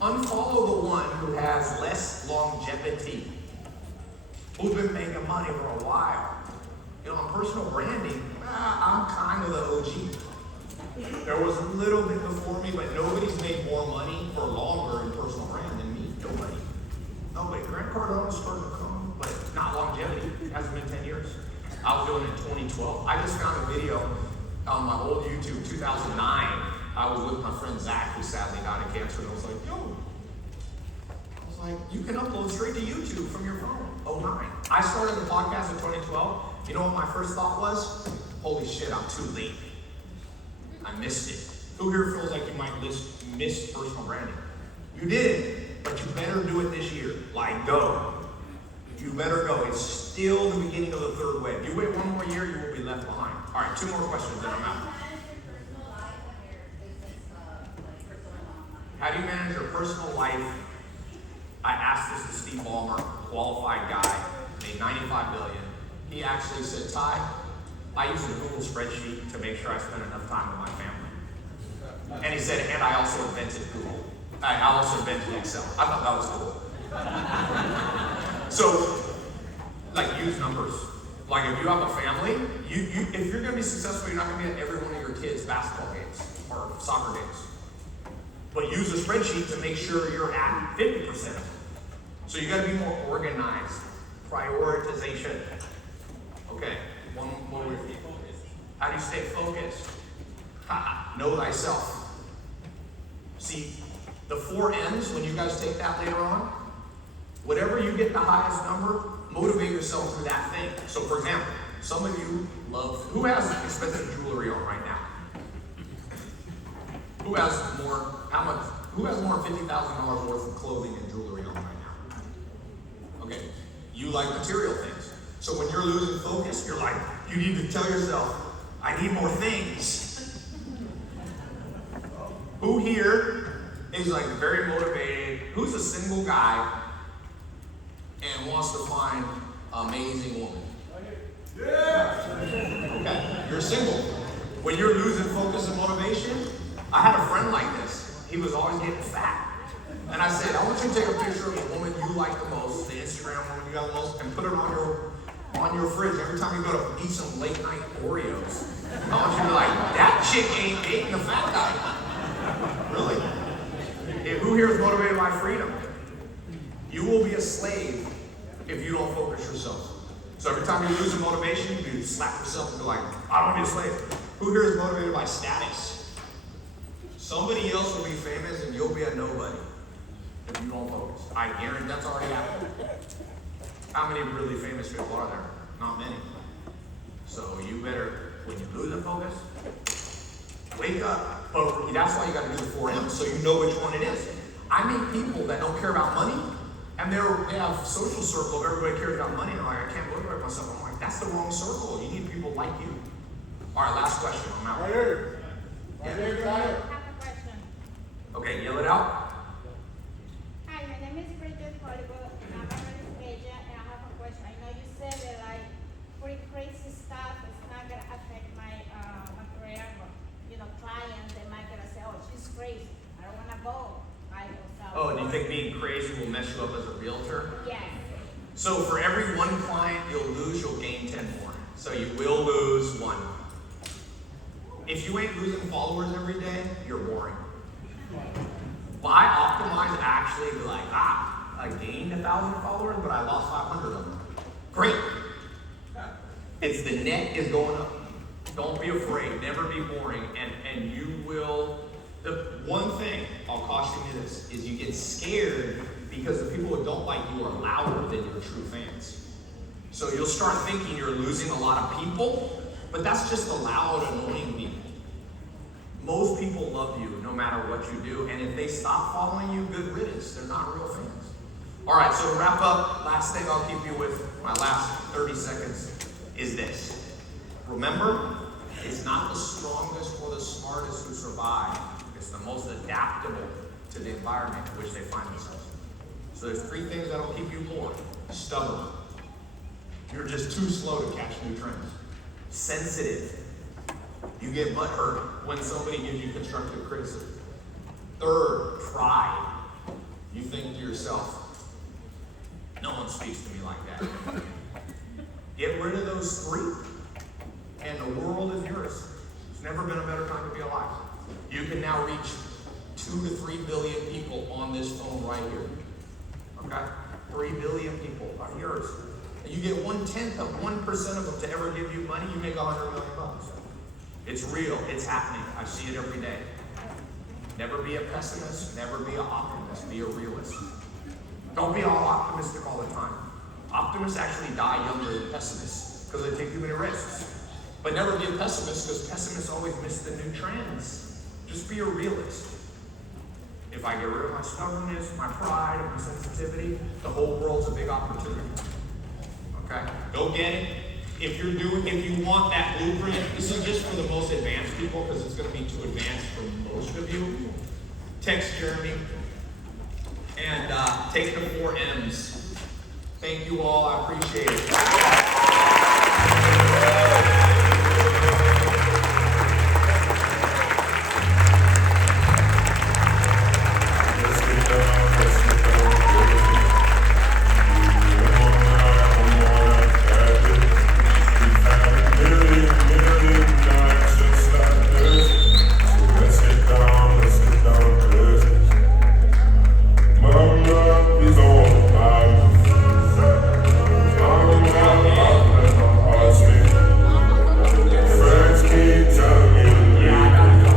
Unfollow the one who has less longevity, who's been making money for a while. You know, on personal branding, I'm kind of the OG. There was a little bit before me, but nobody's made more money for longer in personal brand than me. Nobody. Grant Cardone started to come, but not longevity. It hasn't been 10 years. I was doing it in 2012. I just found a video on my old YouTube, 2009. I was with my friend Zach, who sadly died of cancer, and I was like, you can upload straight to YouTube from your phone. 09. I started the podcast in 2012. You know what my first thought was? Holy shit, I'm too late. I missed it. Who here feels like you might miss personal branding? You did, but you better do it this year. Like, go. You better go. It's still the beginning of the third wave. You wait one more year, you will be left behind. All right, 2 more questions, then I'm out. How do you manage your personal life? I asked this to Steve Ballmer, qualified guy, made $95 billion. He actually said, Tai, I use a Google spreadsheet to make sure I spend enough time with my family. And he said, and I also invented Google. I also invented Excel. I thought that was cool. So, like, use numbers. Like, if you have a family, if you're going to be successful, you're not going to be at every one of your kids' basketball games or soccer games. But use a spreadsheet to make sure you're at 50%. So you got to be more organized. Prioritization. Okay, one more with you. How do you stay focused? Know thyself. See, the 4 M's, when you guys take that later on, whatever you get the highest number, motivate yourself through that thing. So for example, some of you love, who has expensive jewelry on right now? Who has more than $50,000 worth of clothing and jewelry on right now? Okay, you like material things. So when you're losing focus, you're like, you need to tell yourself, I need more things. Who here is like very motivated? Who's a single guy and wants to find an amazing woman? Yeah. Okay, you're single. When you're losing focus and motivation, I had a friend like this. He was always getting fat. And I said, I want you to take a picture of the woman you like the most, the Instagram woman you got the most, and put it on your fridge every time you go to eat some late night Oreos. I want you to be like, that chick ain't dating the fat guy. Really? Who here is motivated by freedom? You will be a slave if you don't focus yourself. So every time you lose your motivation, you slap yourself and be like, I don't want to be a slave. Who here is motivated by status? Somebody else will be famous and you'll be a nobody if you don't focus. I guarantee that's already happened. How many really famous people are there? Not many. So you better, when you lose the focus, wake up. But that's why you got to do the 4 M's so you know which one it is. I meet people that don't care about money, and they have social circle of everybody cares about money, and they're like, I can't motivate myself. I'm like, that's the wrong circle. You need people like you. All right, last question. I'm out. Right here. Yeah. Right here, I have a question. Okay, yell it out. Hi, my name is Bridget Hollywood, and I'm a real agent, and I have a question. I know you said that like pretty crazy stuff is not gonna affect my career, but clients they might gonna say, oh, she's crazy. I don't wanna go. Oh, do you think being crazy will mess you up as a realtor? Yes. So for every 1 client you'll lose, you'll gain 10 more. So you will lose 1. If you ain't losing followers every day, you're boring. Buy Optimize actually be like, I gained 1,000 followers, but I lost 500 of them. Great. It's the net is going up. Don't be afraid. Never be boring. And you will. The one thing I'll caution you this is you get scared because the people who don't like you are louder than your true fans. So you'll start thinking you're losing a lot of people, but that's just the loud, annoying people. Most people love you no matter what you do, and if they stop following you, good riddance. They're not real fans. All right, so to wrap up, last thing I'll keep you with, my last 30 seconds, is this. Remember, it's not the strongest or the smartest who survive. It's the most adaptable to the environment in which they find themselves. So there's 3 things that'll keep you bored. Stubborn. You're just too slow to catch new trends. Sensitive. You get butthurt when somebody gives you constructive criticism. 3rd, pride. You think to yourself, no one speaks to me like that. Get rid of those 3, and the world is yours. There's never been a better time to be alive. You can now reach 2 to 3 billion people on this phone right here. Okay? 3 billion people are yours. And you get 1/10 of 1% of them to ever give you money, you make $100 million. It's real. It's happening. I see it every day. Never be a pessimist. Never be an optimist. Be a realist. Don't be all optimistic all the time. Optimists actually die younger than pessimists because they take too many risks. But never be a pessimist because pessimists always miss the new trends. Just be a realist. If I get rid of my stubbornness, my pride, and my sensitivity, the whole world's a big opportunity. Okay? Go get it. If you want that blueprint, this is just for the most advanced people because it's going to be too advanced for most of you. Text Jeremy and take the 4 M's. Thank you all. I appreciate it.